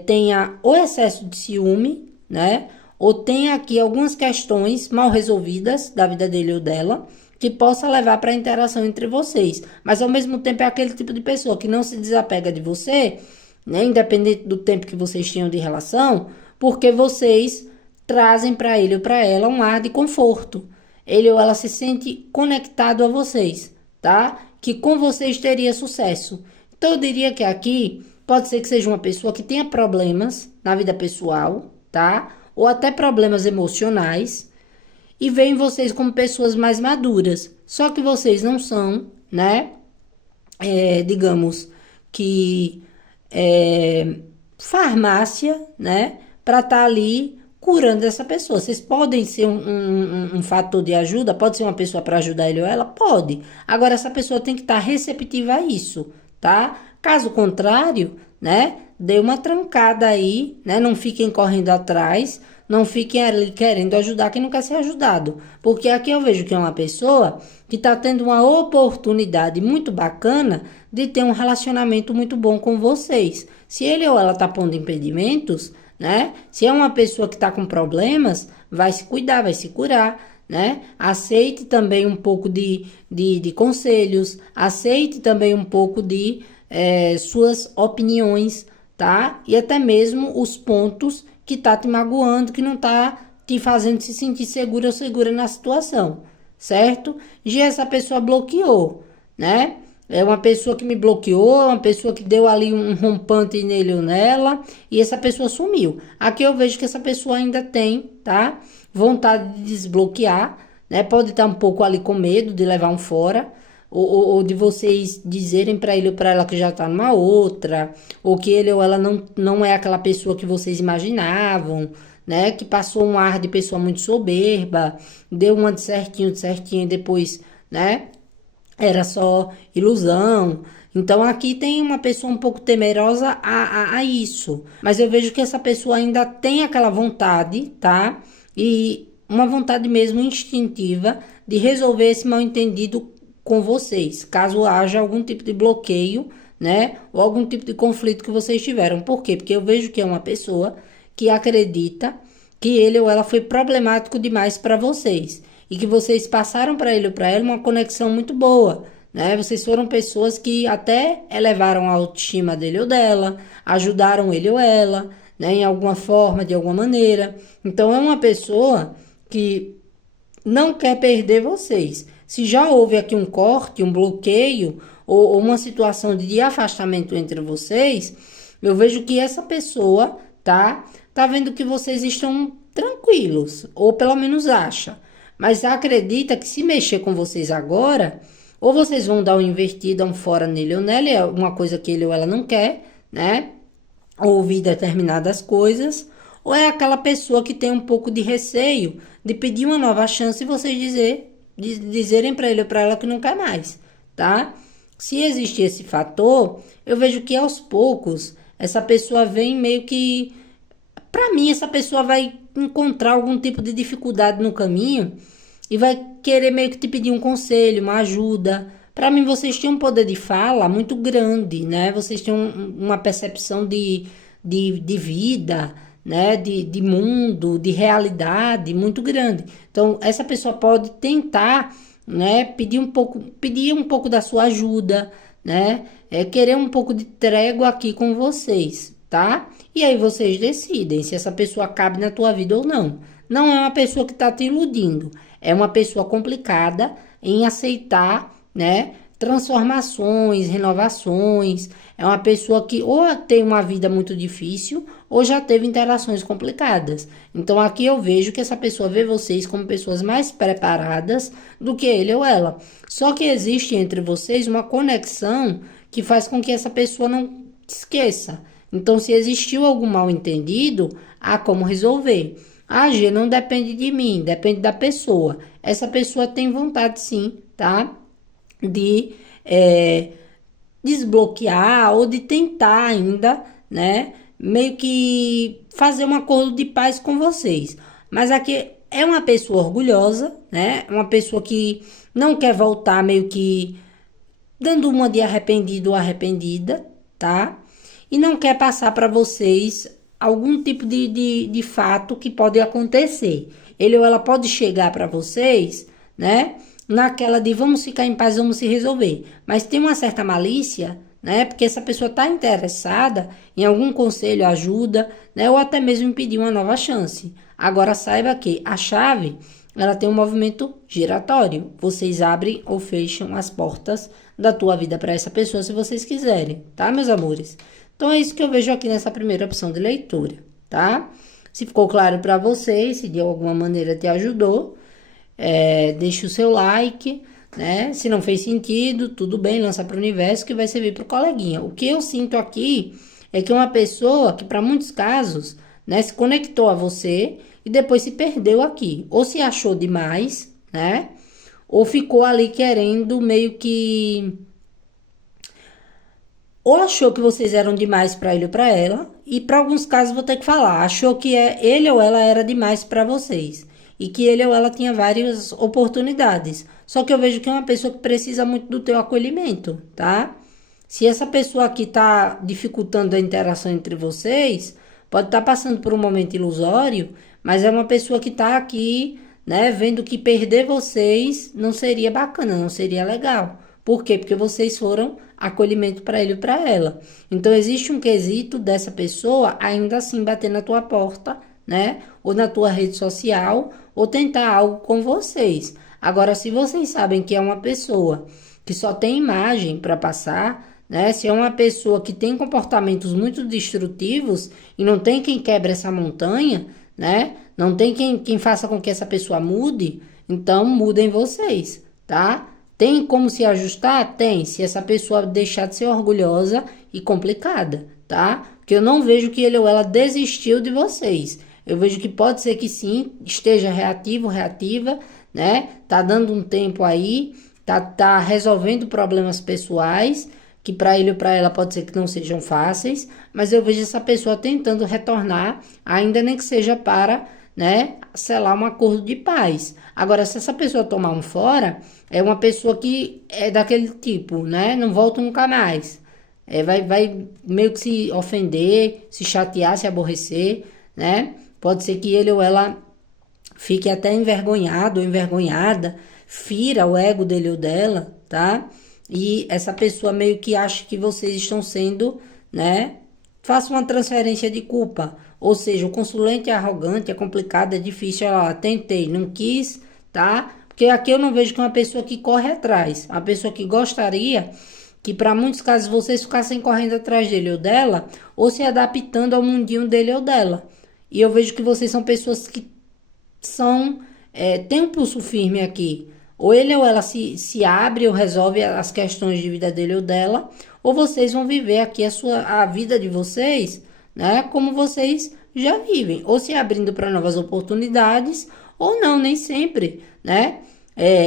tenha o excesso de ciúme, né? Ou tenha aqui algumas questões mal resolvidas da vida dele ou dela, que possa levar para a interação entre vocês. Mas ao mesmo tempo é aquele tipo de pessoa que não se desapega de você, né? Independente do tempo que vocês tenham de relação, porque vocês trazem para ele ou para ela um ar de conforto. Ele ou ela se sente conectado a vocês, tá? Que com vocês teria sucesso. Então eu diria que aqui pode ser que seja uma pessoa que tenha problemas na vida pessoal, tá? Ou até problemas emocionais e veem vocês como pessoas mais maduras. Só que vocês não são, né? Digamos que farmácia, né? Para estar ali curando essa pessoa. Vocês podem ser um fator de ajuda, pode ser uma pessoa para ajudar ele ou ela? Pode. Agora, essa pessoa tem que estar receptiva a isso, tá? Caso contrário, né? Dê uma trancada aí, né? Não fiquem correndo atrás, não fiquem ali querendo ajudar quem não quer ser ajudado. Porque aqui eu vejo que é uma pessoa que está tendo uma oportunidade muito bacana de ter um relacionamento muito bom com vocês. Se ele ou ela está pondo impedimentos, né? Se é uma pessoa que está com problemas, vai se cuidar, vai se curar, né? Aceite também um pouco de conselhos, aceite também um pouco de suas opiniões, tá? E até mesmo os pontos que tá te magoando, que não tá te fazendo se sentir segura ou segura na situação, certo? Já essa pessoa bloqueou, né? É uma pessoa que me bloqueou, uma pessoa que deu ali um rompante nele ou nela, e essa pessoa sumiu. Aqui eu vejo que essa pessoa ainda tem, tá? Vontade de desbloquear, né? Pode estar um pouco ali com medo de levar um fora, ou de vocês dizerem para ele ou para ela que já tá numa outra, ou que ele ou ela não é aquela pessoa que vocês imaginavam, né? Que passou um ar de pessoa muito soberba, deu uma de certinho, e depois, né? Era só ilusão. Então aqui tem uma pessoa um pouco temerosa a isso. Mas eu vejo que essa pessoa ainda tem aquela vontade, tá? E uma vontade mesmo instintiva de resolver esse mal-entendido com vocês, caso haja algum tipo de bloqueio, né? Ou algum tipo de conflito que vocês tiveram. Por quê? Porque eu vejo que é uma pessoa que acredita que ele ou ela foi problemático demais para vocês e que vocês passaram para ele ou para ela uma conexão muito boa, né? Vocês foram pessoas que até elevaram a autoestima dele ou dela, ajudaram ele ou ela, né? Em alguma forma, de alguma maneira. Então é uma pessoa que não quer perder vocês. Se já houve aqui um corte, um bloqueio ou uma situação de afastamento entre vocês, eu vejo que essa pessoa tá vendo que vocês estão tranquilos, ou pelo menos acha. Mas acredita que se mexer com vocês agora, ou vocês vão dar uma invertida, um fora nele ou nela, é uma coisa que ele ou ela não quer, né? Ouvir determinadas coisas, ou é aquela pessoa que tem um pouco de receio de pedir uma nova chance e vocês dizerem para ele ou para ela que não quer mais, tá? Se existe esse fator, eu vejo que aos poucos essa pessoa vem meio que, para mim, essa pessoa vai encontrar algum tipo de dificuldade no caminho e vai querer meio que te pedir um conselho, uma ajuda. Para mim, vocês têm um poder de fala muito grande, né? Vocês têm uma percepção de vida, né? De mundo, de realidade muito grande. Então, essa pessoa pode tentar, né? Pedir um pouco da sua ajuda, né? Querer um pouco de trégua aqui com vocês, tá? E aí vocês decidem se essa pessoa cabe na tua vida ou não. Não é uma pessoa que tá te iludindo, é uma pessoa complicada em aceitar, né? Transformações, renovações. É uma pessoa que ou tem uma vida muito difícil ou já teve interações complicadas. Então aqui eu vejo que essa pessoa vê vocês como pessoas mais preparadas do que ele ou ela. Só que existe entre vocês uma conexão que faz com que essa pessoa não esqueça. Então, se existiu algum mal entendido, há como resolver. Ah, G, não depende de mim, depende da pessoa. Essa pessoa tem vontade, sim, tá? De desbloquear ou de tentar ainda, né? Meio que fazer um acordo de paz com vocês. Mas aqui é uma pessoa orgulhosa, né? Uma pessoa que não quer voltar meio que dando uma de arrependido ou arrependida, tá? E não quer passar para vocês algum tipo de fato que pode acontecer. Ele ou ela pode chegar para vocês, né? Naquela de vamos ficar em paz, vamos se resolver. Mas tem uma certa malícia, né? Porque essa pessoa está interessada em algum conselho, ajuda, né? Ou até mesmo pedir uma nova chance. Agora saiba que a chave, ela tem um movimento giratório. Vocês abrem ou fecham as portas da tua vida para essa pessoa se vocês quiserem, tá, meus amores? Então é isso que eu vejo aqui nessa primeira opção de leitura, tá? Se ficou claro para vocês, se de alguma maneira te ajudou, deixa o seu like, né? Se não fez sentido, tudo bem, lança para o universo que vai servir para o coleguinha. O que eu sinto aqui é que uma pessoa que, para muitos casos, né, se conectou a você e depois se perdeu aqui. Ou se achou demais, né? Ou ficou ali querendo meio que... Ou achou que vocês eram demais para ele ou para ela. E para alguns casos vou ter que falar. Achou que ele ou ela era demais para vocês. E que ele ou ela tinha várias oportunidades. Só que eu vejo que é uma pessoa que precisa muito do teu acolhimento, tá? Se essa pessoa aqui tá dificultando a interação entre vocês, pode estar passando por um momento ilusório, mas é uma pessoa que tá aqui, né, vendo que perder vocês não seria bacana, não seria legal. Por quê? Porque vocês foram acolhimento para ele e para ela. Então existe um quesito dessa pessoa ainda assim bater na tua porta, né, ou na tua rede social, ou tentar algo com vocês. Agora, se vocês sabem que é uma pessoa que só tem imagem para passar, né? Se é uma pessoa que tem comportamentos muito destrutivos e não tem quem quebre essa montanha, né? Não tem quem faça com que essa pessoa mude, então mudem vocês, tá? Tem como se ajustar? Tem, se essa pessoa deixar de ser orgulhosa e complicada, tá? Porque eu não vejo que ele ou ela desistiu de vocês. Eu vejo que pode ser que sim, esteja reativo, reativa, né? Tá dando um tempo aí, tá resolvendo problemas pessoais, que para ele ou para ela pode ser que não sejam fáceis, mas eu vejo essa pessoa tentando retornar, ainda nem que seja para, né, selar um acordo de paz. Agora, se essa pessoa tomar um fora, é uma pessoa que é daquele tipo, né, não volta nunca mais. Vai meio que se ofender, se chatear, se aborrecer, né? Pode ser que ele ou ela fique até envergonhado ou envergonhada, fira o ego dele ou dela, tá? E essa pessoa meio que acha que vocês estão sendo, né? Faça uma transferência de culpa. Ou seja, o consulente é arrogante, é complicado, é difícil. Ó, tentei, não quis, tá? Porque aqui eu não vejo que é uma pessoa que corre atrás. Uma pessoa que gostaria que para muitos casos vocês ficassem correndo atrás dele ou dela, ou se adaptando ao mundinho dele ou dela. E eu vejo que vocês são pessoas que tem um pulso firme aqui. Ou ele ou ela se abre ou resolve as questões de vida dele ou dela, ou vocês vão viver aqui a vida de vocês, né, como vocês já vivem, ou se abrindo para novas oportunidades, ou não, nem sempre, né?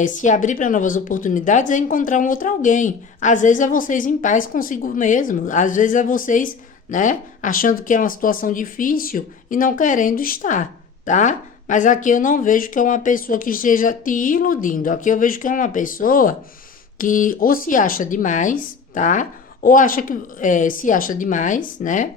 Se abrir para novas oportunidades é encontrar um outro alguém. Às vezes é vocês em paz consigo mesmo, às vezes é vocês, né, achando que é uma situação difícil e não querendo estar, tá? Mas aqui eu não vejo que é uma pessoa que esteja te iludindo. Aqui eu vejo que é uma pessoa que ou se acha demais, tá? Ou acha que se acha demais, né?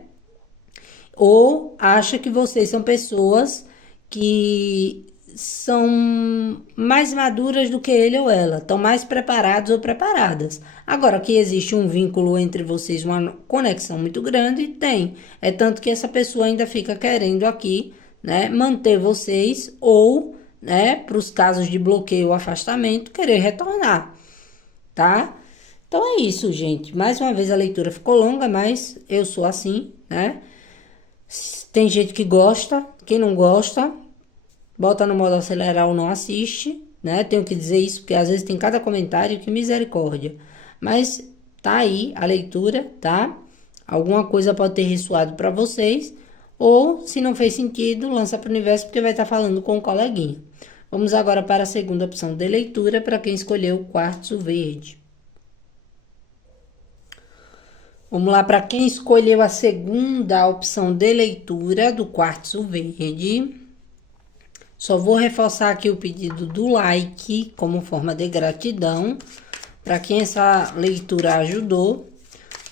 Ou acha que vocês são pessoas que são mais maduras do que ele ou ela, estão mais preparados ou preparadas. Agora, que existe um vínculo entre vocês, uma conexão muito grande, tem. É tanto que essa pessoa ainda fica querendo aqui, né, manter vocês ou, né, para os casos de bloqueio ou afastamento, querer retornar, tá? Então é isso, gente. Mais uma vez a leitura ficou longa, mas eu sou assim, né? Tem gente que gosta, quem não gosta, bota no modo acelerar ou não assiste, né? Tenho que dizer isso, porque às vezes tem cada comentário que misericórdia. Mas tá aí a leitura, tá? Alguma coisa pode ter ressoado para vocês, ou se não fez sentido, lança para o universo, porque vai estar falando com o coleguinha. Vamos agora para a segunda opção de leitura, para quem escolheu o quartzo verde. Vamos lá para quem escolheu a segunda opção de leitura do quartzo verde. Só vou reforçar aqui o pedido do like como forma de gratidão para quem essa leitura ajudou.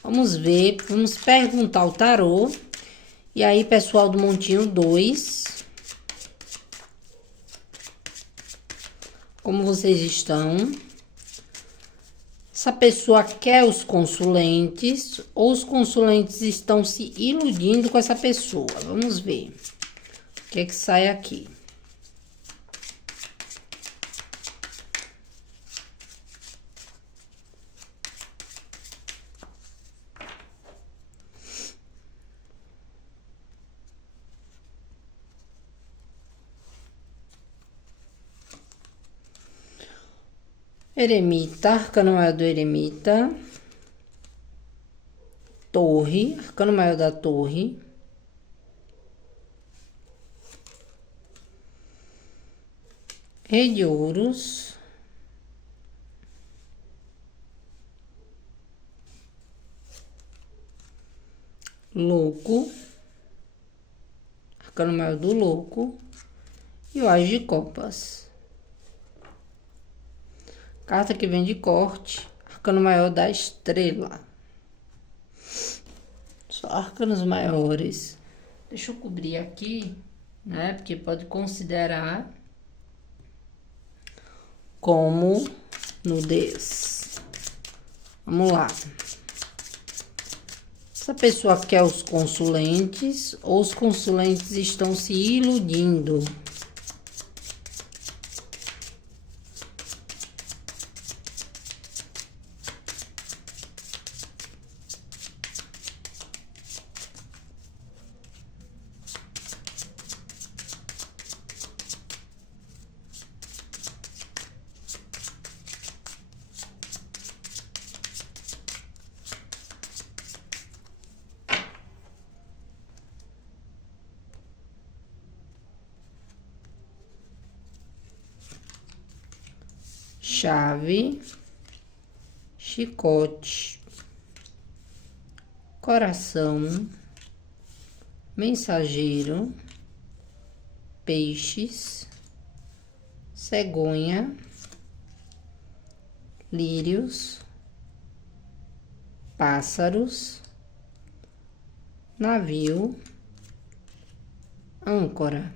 Vamos ver, vamos perguntar o tarô. E aí, pessoal do Montinho 2, como vocês estão? Essa pessoa quer os consulentes ou os consulentes estão se iludindo com essa pessoa? Vamos ver o que é que sai aqui. Eremita, arcano maior do eremita. Torre, arcano maior da torre. Rei de ouros. Louco. Arcano maior do louco. E o Ás de copas. Carta que vem de corte, arcano maior da estrela. Só arcanos maiores. Deixa eu cobrir aqui, né? Porque pode considerar como nudez. Vamos lá. Essa pessoa quer os consulentes ou os consulentes estão se iludindo? Chave, chicote, coração, mensageiro, peixes, cegonha, lírios, pássaros, navio, âncora.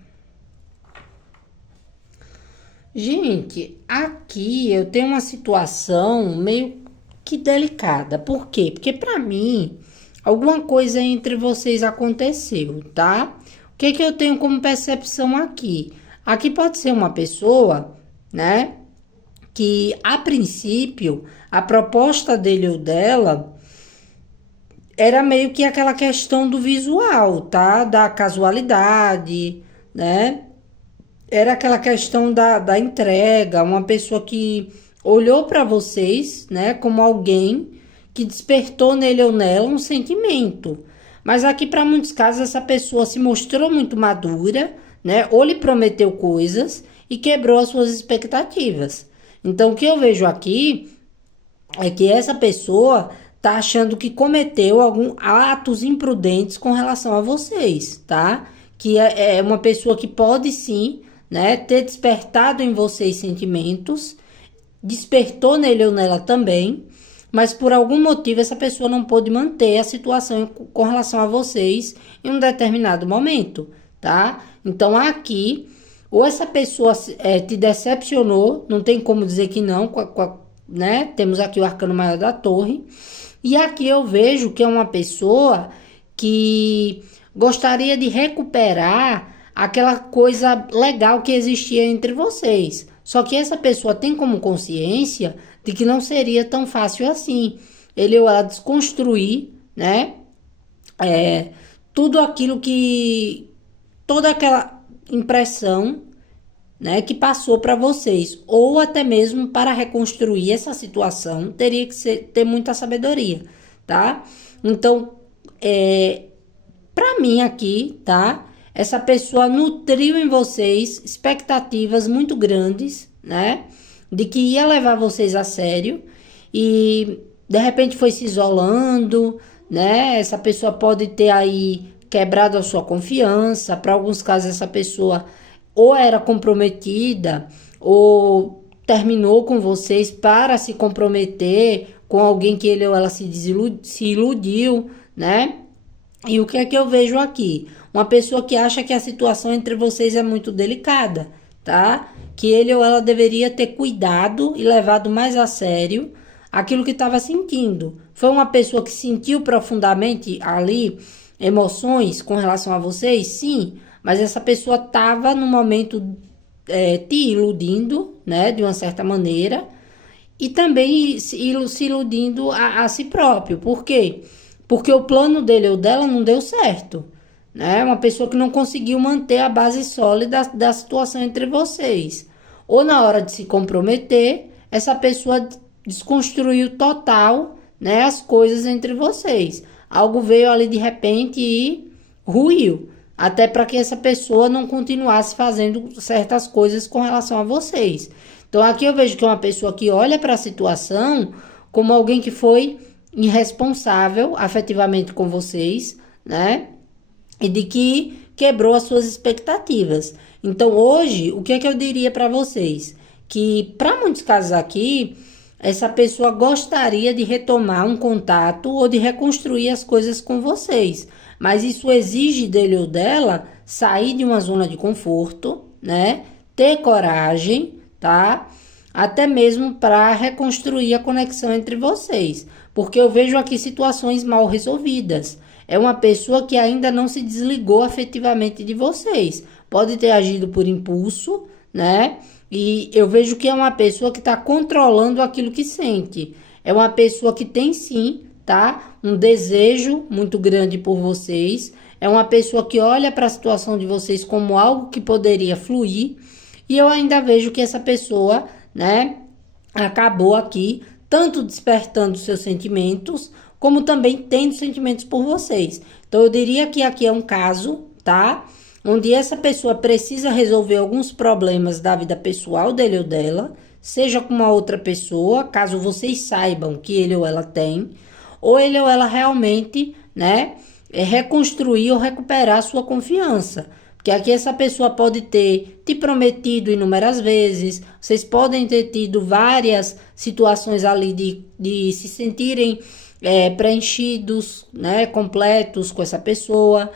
Gente, aqui eu tenho uma situação meio que delicada. Por quê? Porque pra mim, alguma coisa entre vocês aconteceu, tá? O que que eu tenho como percepção aqui? Aqui pode ser uma pessoa, né? Que a princípio, a proposta dele ou dela era meio que aquela questão do visual, tá? Da casualidade, né? Era aquela questão da entrega, uma pessoa que olhou para vocês, né, como alguém que despertou nele ou nela um sentimento. Mas aqui, para muitos casos, essa pessoa se mostrou muito madura, né, ou lhe prometeu coisas e quebrou as suas expectativas. Então, o que eu vejo aqui é que essa pessoa tá achando que cometeu alguns atos imprudentes com relação a vocês, tá? Que é uma pessoa que pode sim, né, ter despertado em vocês sentimentos, despertou nele ou nela também, mas por algum motivo essa pessoa não pôde manter a situação com relação a vocês em um determinado momento, tá? Então aqui ou essa pessoa te decepcionou, não tem como dizer que não, né? Temos aqui o arcano maior da torre. E aqui eu vejo que é uma pessoa que gostaria de recuperar aquela coisa legal que existia entre vocês. Só que essa pessoa tem como consciência de que não seria tão fácil assim. Ele ou ela desconstruir, né? Tudo aquilo que... Toda aquela impressão, né, que passou para vocês, ou até mesmo para reconstruir essa situação, teria que ter muita sabedoria, tá? Então, para mim aqui, tá? Essa pessoa nutriu em vocês expectativas muito grandes, né? De que ia levar vocês a sério e de repente foi se isolando, né? Essa pessoa pode ter aí quebrado a sua confiança. Para alguns casos, essa pessoa ou era comprometida ou terminou com vocês para se comprometer com alguém que ele ou ela se iludiu, né? E o que é que eu vejo aqui? Uma pessoa que acha que a situação entre vocês é muito delicada, tá? Que ele ou ela deveria ter cuidado e levado mais a sério aquilo que estava sentindo. Foi uma pessoa que sentiu profundamente ali emoções com relação a vocês? Sim, mas essa pessoa estava no momento te iludindo, né? De uma certa maneira, e também se iludindo a si próprio. Por quê? Porque o plano dele ou dela não deu certo, né? Uma pessoa que não conseguiu manter a base sólida da situação entre vocês. Ou na hora de se comprometer, essa pessoa desconstruiu total, né, as coisas entre vocês. Algo veio ali de repente e ruiu, até para que essa pessoa não continuasse fazendo certas coisas com relação a vocês. Então aqui eu vejo que é uma pessoa que olha para a situação como alguém que foi irresponsável afetivamente com vocês, né? E de que quebrou as suas expectativas. Então hoje, o que é que eu diria para vocês? Que para muitos casos aqui, essa pessoa gostaria de retomar um contato ou de reconstruir as coisas com vocês. Mas isso exige dele ou dela sair de uma zona de conforto, né? Ter coragem, tá? Até mesmo para reconstruir a conexão entre vocês. Porque eu vejo aqui situações mal resolvidas. É uma pessoa que ainda não se desligou afetivamente de vocês. Pode ter agido por impulso, né? E eu vejo que é uma pessoa que está controlando aquilo que sente. É uma pessoa que tem sim, tá? Um desejo muito grande por vocês. É uma pessoa que olha para a situação de vocês como algo que poderia fluir. E eu ainda vejo que essa pessoa, né, acabou aqui tanto despertando seus sentimentos, como também tendo sentimentos por vocês. Então eu diria que aqui é um caso, tá? Onde essa pessoa precisa resolver alguns problemas da vida pessoal dele ou dela, seja com uma outra pessoa, caso vocês saibam que ele ou ela tem, ou ele ou ela realmente, né, reconstruir ou recuperar a sua confiança. Porque aqui essa pessoa pode ter te prometido inúmeras vezes, vocês podem ter tido várias situações ali de se sentirem preenchidos, né, completos com essa pessoa.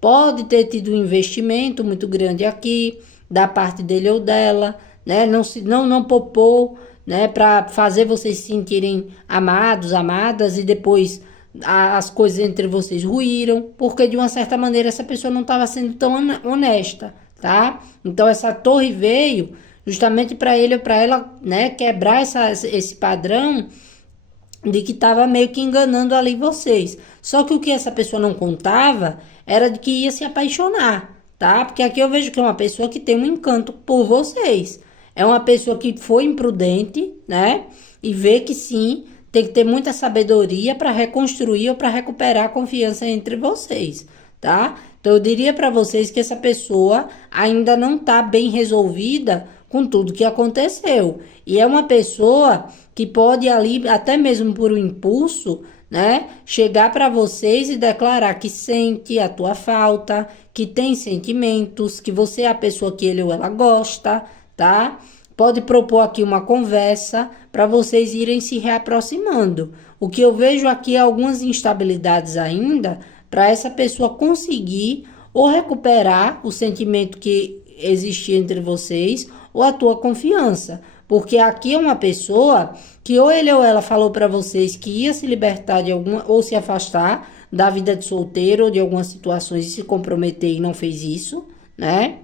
Pode ter tido um investimento muito grande aqui, da parte dele ou dela, né, não poupou, né, para fazer vocês se sentirem amados, amadas, e depois as coisas entre vocês ruíram, porque de uma certa maneira essa pessoa não estava sendo tão honesta, tá? Então essa torre veio justamente para ele ou para ela, né, quebrar esse padrão de que estava meio que enganando ali vocês. Só que o que essa pessoa não contava era de que ia se apaixonar, tá? Porque aqui eu vejo que é uma pessoa que tem um encanto por vocês. É uma pessoa que foi imprudente, né? E vê que sim, tem que ter muita sabedoria para reconstruir ou para recuperar a confiança entre vocês, tá? Então eu diria para vocês que essa pessoa ainda não está bem resolvida com tudo que aconteceu. E é uma pessoa que pode ali, até mesmo por um impulso, né, chegar para vocês e declarar que sente a tua falta, que tem sentimentos, que você é a pessoa que ele ou ela gosta, tá? Pode propor aqui uma conversa para vocês irem se reaproximando. O que eu vejo aqui é algumas instabilidades ainda para essa pessoa conseguir ou recuperar o sentimento que existir entre vocês ou a tua confiança. Porque aqui é uma pessoa que ou ele ou ela falou para vocês que ia se libertar de alguma, ou se afastar da vida de solteiro ou de algumas situações e se comprometer e não fez isso, né?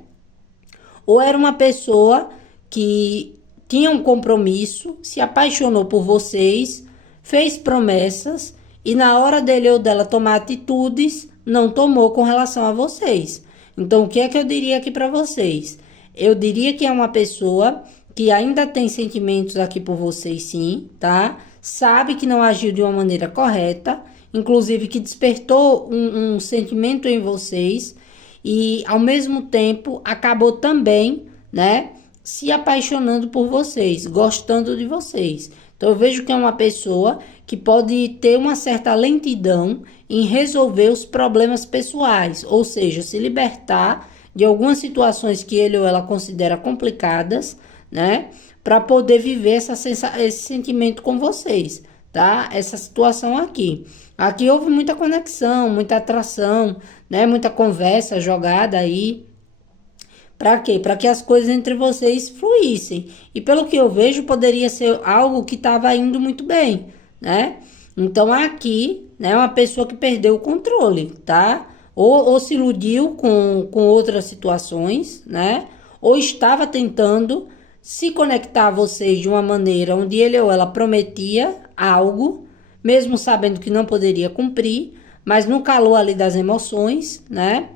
Ou era uma pessoa que tinha um compromisso, se apaixonou por vocês, fez promessas e na hora dele ou dela tomar atitudes, não tomou com relação a vocês. Então, o que é que eu diria aqui para vocês? Eu diria que é uma pessoa que ainda tem sentimentos aqui por vocês, sim, tá? Sabe que não agiu de uma maneira correta, inclusive que despertou um sentimento em vocês e, ao mesmo tempo, acabou também, né, se apaixonando por vocês, gostando de vocês. Então, eu vejo que é uma pessoa que pode ter uma certa lentidão em resolver os problemas pessoais, ou seja, se libertar de algumas situações que ele ou ela considera complicadas, né, para poder viver esse sentimento com vocês, tá? Essa situação aqui. Aqui houve muita conexão, muita atração, né, muita conversa jogada aí. Para quê? Para que as coisas entre vocês fluíssem. E pelo que eu vejo, poderia ser algo que estava indo muito bem, né? Então aqui, né, uma pessoa que perdeu o controle, tá? Ou se iludiu com outras situações, né? Ou estava tentando se conectar a vocês de uma maneira onde ele ou ela prometia algo, mesmo sabendo que não poderia cumprir, mas no calor ali das emoções, né?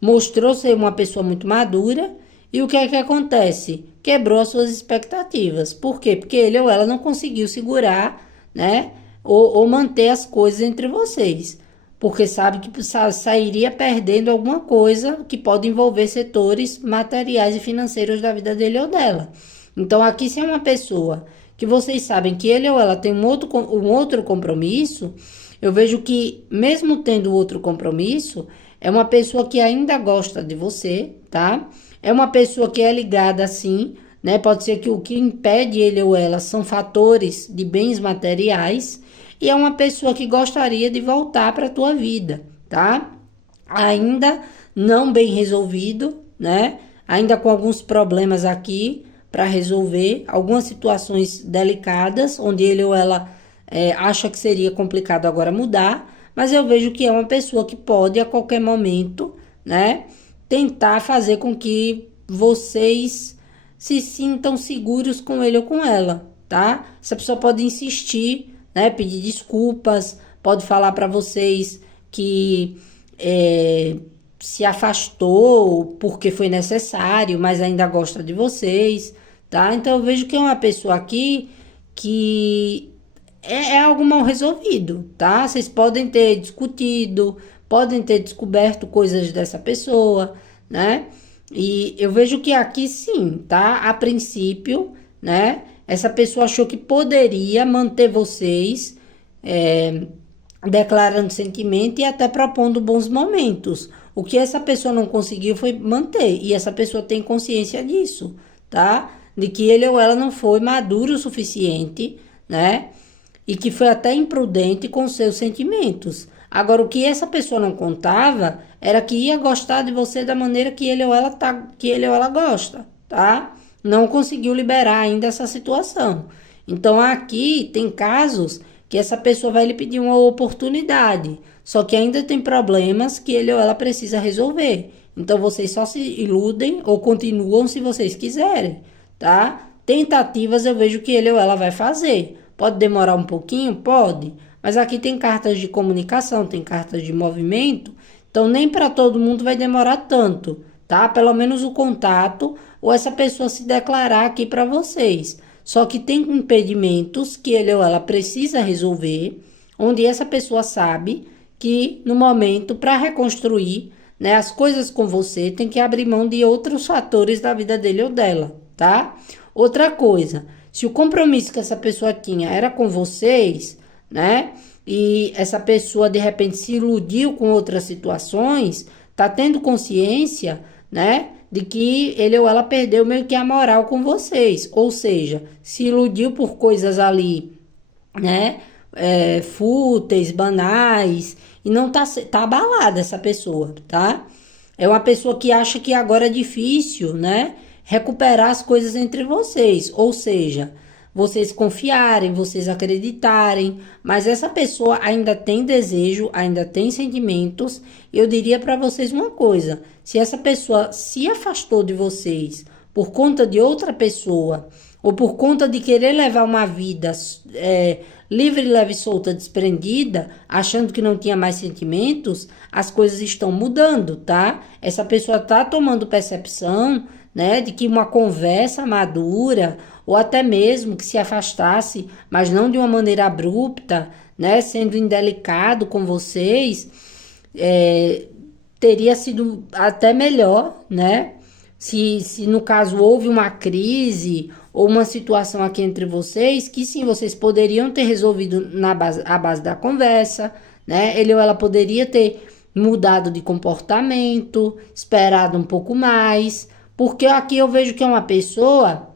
Mostrou ser uma pessoa muito madura. E o que é que acontece? Quebrou as suas expectativas. Por quê? Porque ele ou ela não conseguiu segurar, né? Ou manter as coisas entre vocês. Porque sabe que sairia perdendo alguma coisa que pode envolver setores materiais e financeiros da vida dele ou dela. Então, aqui, se é uma pessoa que vocês sabem que ele ou ela tem um outro compromisso, eu vejo que, mesmo tendo outro compromisso, é uma pessoa que ainda gosta de você, tá? É uma pessoa que é ligada assim, né? Pode ser que o que impede ele ou ela são fatores de bens materiais. E é uma pessoa que gostaria de voltar para a tua vida, tá? Ainda não bem resolvido, né? Ainda com alguns problemas aqui para resolver, algumas situações delicadas, onde ele ou ela acha que seria complicado agora mudar, mas eu vejo que é uma pessoa que pode a qualquer momento, né, tentar fazer com que vocês se sintam seguros com ele ou com ela, tá? Essa pessoa pode insistir, né, pedir desculpas, pode falar para vocês que se afastou porque foi necessário, mas ainda gosta de vocês, tá? Então eu vejo que é uma pessoa aqui que é algo mal resolvido, tá? Vocês podem ter discutido, podem ter descoberto coisas dessa pessoa, né? E eu vejo que aqui sim, tá? A princípio, né? Essa pessoa achou que poderia manter vocês declarando sentimento e até propondo bons momentos. O que essa pessoa não conseguiu foi manter. E essa pessoa tem consciência disso, tá? De que ele ou ela não foi maduro o suficiente, né? E que foi até imprudente com seus sentimentos. Agora, o que essa pessoa não contava era que ia gostar de você da maneira que ele ou ela gosta, tá? Não conseguiu liberar ainda essa situação. Então, aqui tem casos que essa pessoa vai lhe pedir uma oportunidade, só que ainda tem problemas que ele ou ela precisa resolver. Então, vocês só se iludem ou continuam se vocês quiserem, tá? Tentativas eu vejo que ele ou ela vai fazer. Pode demorar um pouquinho? Pode. Mas aqui tem cartas de comunicação, tem cartas de movimento. Então, nem para todo mundo vai demorar tanto, tá? Pelo menos o contato ou essa pessoa se declarar aqui para vocês. Só que tem impedimentos que ele ou ela precisa resolver, onde essa pessoa sabe que no momento, para reconstruir, né, as coisas com você, tem que abrir mão de outros fatores da vida dele ou dela, tá? Outra coisa, se o compromisso que essa pessoa tinha era com vocês, né? E essa pessoa de repente se iludiu com outras situações, tá tendo consciência, né? De que ele ou ela perdeu meio que a moral com vocês. Ou seja, se iludiu por coisas ali, né? Fúteis, banais, e não tá abalada essa pessoa, tá? É uma pessoa que acha que agora é difícil, né, recuperar as coisas entre vocês. Ou seja, vocês confiarem, vocês acreditarem, mas essa pessoa ainda tem desejo, ainda tem sentimentos. Eu diria para vocês uma coisa: se essa pessoa se afastou de vocês por conta de outra pessoa, ou por conta de querer levar uma vida livre, leve, solta, desprendida, achando que não tinha mais sentimentos, as coisas estão mudando, tá? Essa pessoa tá tomando percepção, né, de que uma conversa madura, ou até mesmo que se afastasse, mas não de uma maneira abrupta, né, sendo indelicado com vocês, teria sido até melhor, né? Se no caso houve uma crise ou uma situação aqui entre vocês, que sim, vocês poderiam ter resolvido à base da conversa, né? Ele ou ela poderia ter mudado de comportamento, esperado um pouco mais, porque aqui eu vejo que é uma pessoa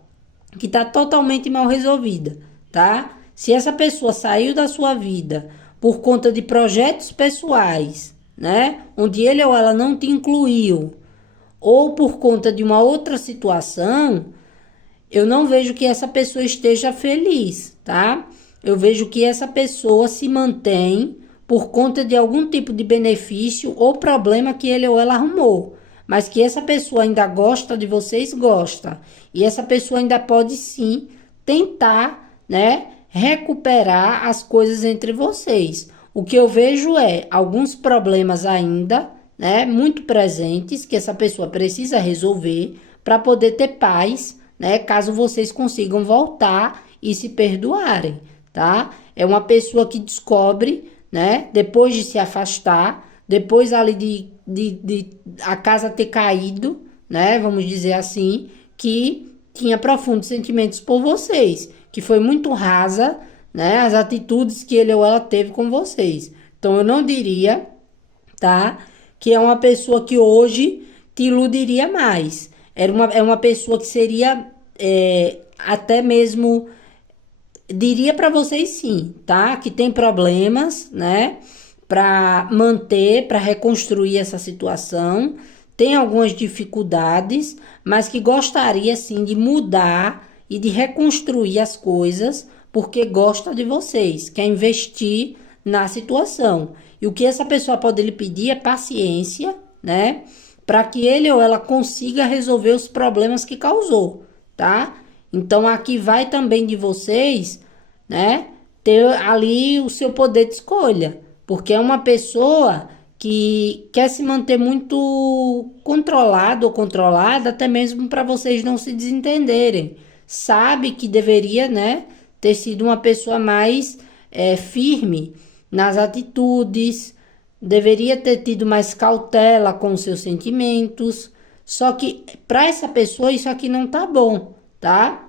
que está totalmente mal resolvida, tá? Se essa pessoa saiu da sua vida por conta de projetos pessoais, né? Onde ele ou ela não te incluiu, ou por conta de uma outra situação, eu não vejo que essa pessoa esteja feliz, tá? Eu vejo que essa pessoa se mantém por conta de algum tipo de benefício ou problema que ele ou ela arrumou. Mas que essa pessoa ainda gosta de vocês, gosta. E essa pessoa ainda pode sim tentar, né, recuperar as coisas entre vocês. O que eu vejo é alguns problemas ainda, né, muito presentes, que essa pessoa precisa resolver para poder ter paz, né, caso vocês consigam voltar e se perdoarem, tá? É uma pessoa que descobre, né, depois de se afastar, depois ali de a casa ter caído, né, vamos dizer assim, que tinha profundos sentimentos por vocês, que foi muito rasa, né, as atitudes que ele ou ela teve com vocês. Então, eu não diria, tá, que é uma pessoa que hoje te iludiria mais. É uma pessoa que seria até mesmo, diria para vocês sim, tá? Que tem problemas, né? Para manter, para reconstruir essa situação. Tem algumas dificuldades, mas que gostaria sim de mudar e de reconstruir as coisas, porque gosta de vocês, quer investir na situação. E o que essa pessoa pode lhe pedir é paciência, né? Para que ele ou ela consiga resolver os problemas que causou, tá? Então, aqui vai também de vocês, né? Ter ali o seu poder de escolha. Porque é uma pessoa que quer se manter muito controlado ou controlada, até mesmo para vocês não se desentenderem. Sabe que deveria, né, ter sido uma pessoa mais firme nas atitudes, deveria ter tido mais cautela com os seus sentimentos. Só que para essa pessoa isso aqui não tá bom, tá?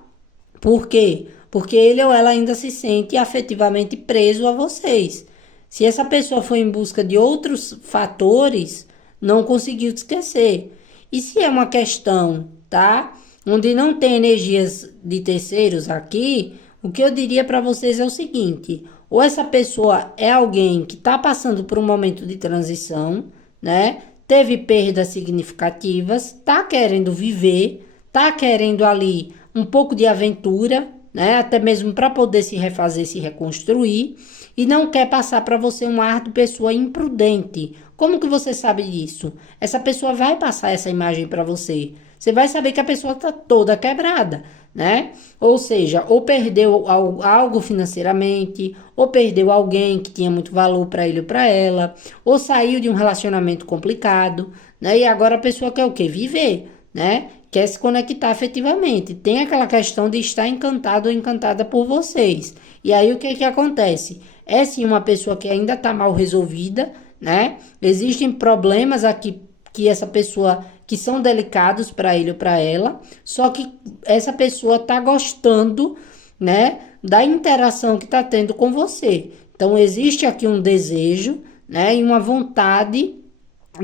Por quê? Porque ele ou ela ainda se sente afetivamente preso a vocês. Se essa pessoa foi em busca de outros fatores, não conseguiu esquecer. E se é uma questão, tá? Onde não tem energias de terceiros aqui, o que eu diria para vocês é o seguinte: ou essa pessoa é alguém que está passando por um momento de transição, né? Teve perdas significativas, está querendo viver, está querendo ali um pouco de aventura, né? Até mesmo para poder se refazer, se reconstruir, e não quer passar para você um ar de pessoa imprudente. Como que você sabe disso? Essa pessoa vai passar essa imagem para você. Você vai saber que a pessoa está toda quebrada, né? Ou seja, ou perdeu algo financeiramente, ou perdeu alguém que tinha muito valor para ele ou para ela, ou saiu de um relacionamento complicado, né? E agora a pessoa quer o quê? Viver, né? Quer se conectar afetivamente. Tem aquela questão de estar encantado ou encantada por vocês. E aí o que que acontece? É sim uma pessoa que ainda está mal resolvida, né? Existem problemas aqui que essa pessoa, que são delicados para ele ou para ela, só que essa pessoa está gostando, né, da interação que está tendo com você. Então, existe aqui um desejo, né, e uma vontade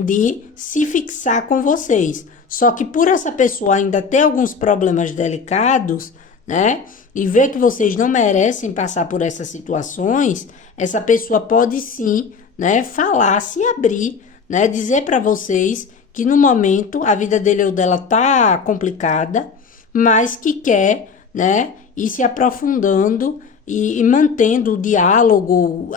de se fixar com vocês. Só que por essa pessoa ainda ter alguns problemas delicados, né, e ver que vocês não merecem passar por essas situações, essa pessoa pode sim, né, falar, se abrir, né, dizer para vocês que no momento a vida dele ou dela tá complicada, mas que quer, né, ir se aprofundando e mantendo o diálogo,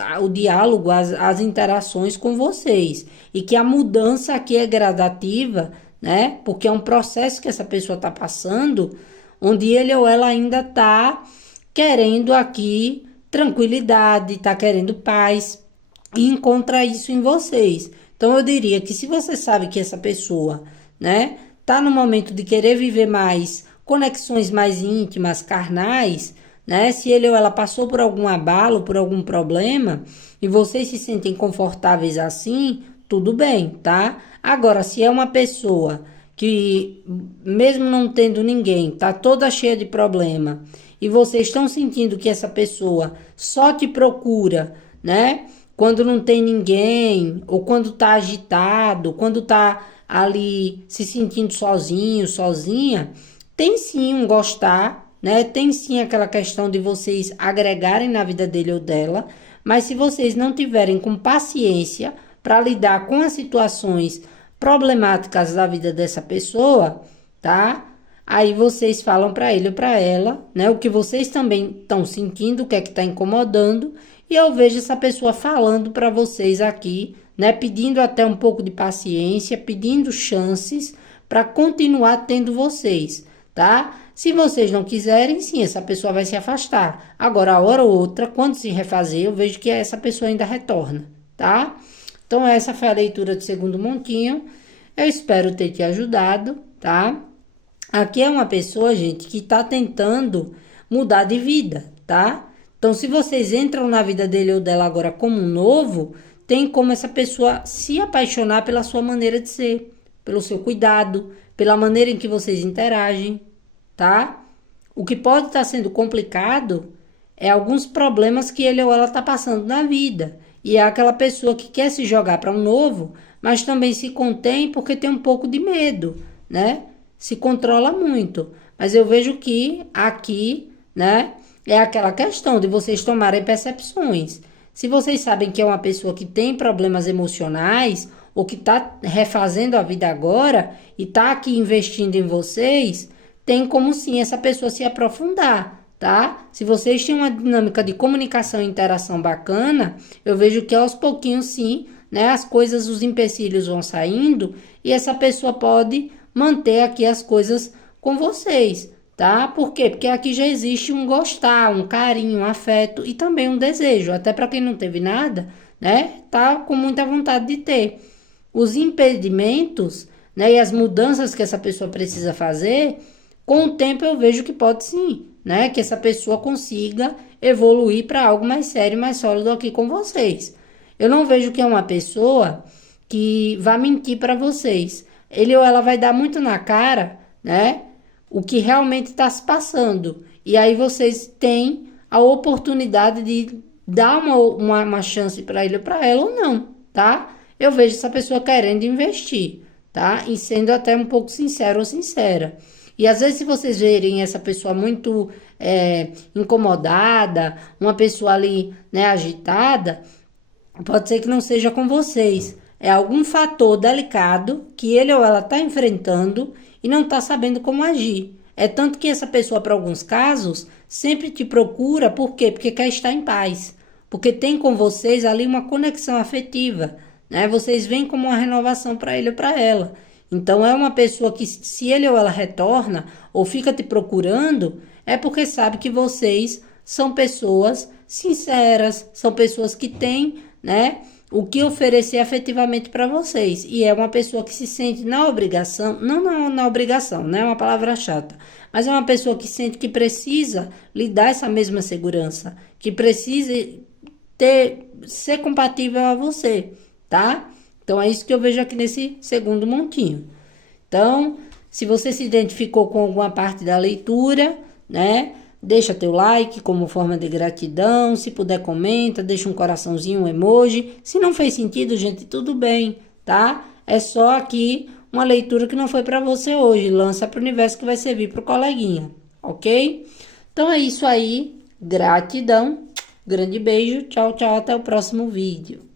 as interações com vocês. E que a mudança aqui é gradativa, né? Porque é um processo que essa pessoa está passando, onde ele ou ela ainda está querendo aqui tranquilidade, está querendo paz, e encontra isso em vocês. Então eu diria que se você sabe que essa pessoa, né, tá no momento de querer viver mais conexões mais íntimas, carnais, né? Se ele ou ela passou por algum abalo, por algum problema, e vocês se sentem confortáveis assim, tudo bem, tá? Agora, se é uma pessoa que, mesmo não tendo ninguém, tá toda cheia de problema, e vocês estão sentindo que essa pessoa só te procura, né? Quando não tem ninguém, ou quando tá agitado, quando tá ali se sentindo sozinho, sozinha, tem sim um gostar, né? Tem sim aquela questão de vocês agregarem na vida dele ou dela, mas se vocês não tiverem com paciência para lidar com as situações problemáticas da vida dessa pessoa, tá? Aí vocês falam para ele ou para ela, né? O que vocês também estão sentindo, o que é que está incomodando, e eu vejo essa pessoa falando para vocês aqui, né? Pedindo até um pouco de paciência, pedindo chances para continuar tendo vocês, tá? Se vocês não quiserem, sim, essa pessoa vai se afastar. Agora, a hora ou outra, quando se refazer, eu vejo que essa pessoa ainda retorna, tá? Então, essa foi a leitura do segundo montinho. Eu espero ter te ajudado, tá? Aqui é uma pessoa, gente, que tá tentando mudar de vida, tá? Então, se vocês entram na vida dele ou dela agora como um novo, tem como essa pessoa se apaixonar pela sua maneira de ser, pelo seu cuidado, pela maneira em que vocês interagem, tá? O que pode estar sendo complicado é alguns problemas que ele ou ela está passando na vida. E é aquela pessoa que quer se jogar para um novo, mas também se contém porque tem um pouco de medo, né? Se controla muito. Mas eu vejo que aqui, né, é aquela questão de vocês tomarem percepções. Se vocês sabem que é uma pessoa que tem problemas emocionais ou que está refazendo a vida agora e está aqui investindo em vocês, tem como sim essa pessoa se aprofundar, tá? Se vocês têm uma dinâmica de comunicação e interação bacana, eu vejo que aos pouquinhos sim, né, as coisas, os empecilhos vão saindo e essa pessoa pode manter aqui as coisas com vocês, tá? Por quê? Porque aqui já existe um gostar, um carinho, um afeto e também um desejo. Até para quem não teve nada, né? Tá com muita vontade de ter. Os impedimentos, né, e as mudanças que essa pessoa precisa fazer, com o tempo eu vejo que pode sim, né? Que essa pessoa consiga evoluir para algo mais sério, mais sólido aqui com vocês. Eu não vejo que é uma pessoa que vai mentir para vocês. Ele ou ela vai dar muito na cara, né? O que realmente está se passando. E aí vocês têm a oportunidade de dar uma chance para ele ou para ela ou não, tá? Eu vejo essa pessoa querendo investir, tá? E sendo até um pouco sincero ou sincera. E às vezes, se vocês verem essa pessoa muito incomodada, uma pessoa ali, né, agitada, pode ser que não seja com vocês. É algum fator delicado que ele ou ela está enfrentando e não está sabendo como agir. É tanto que essa pessoa, para alguns casos, sempre te procura, por quê? Porque quer estar em paz. Porque tem com vocês ali uma conexão afetiva, né? Vocês veem como uma renovação para ele ou para ela. Então, é uma pessoa que, se ele ou ela retorna ou fica te procurando, é porque sabe que vocês são pessoas sinceras, são pessoas que têm, né, o que oferecer afetivamente para vocês. E é uma pessoa que se sente na obrigação, não na obrigação, né? É uma palavra chata. Mas é uma pessoa que sente que precisa lhe dar essa mesma segurança, que precisa ser compatível a você, tá? Então, é isso que eu vejo aqui nesse segundo montinho. Então, se você se identificou com alguma parte da leitura, né? Deixa teu like como forma de gratidão. Se puder, comenta, deixa um coraçãozinho, um emoji. Se não fez sentido, gente, tudo bem, tá? É só aqui uma leitura que não foi para você hoje. Lança para o universo que vai servir para o coleguinha, ok? Então é isso aí. Gratidão. Grande beijo. Tchau, tchau. Até o próximo vídeo.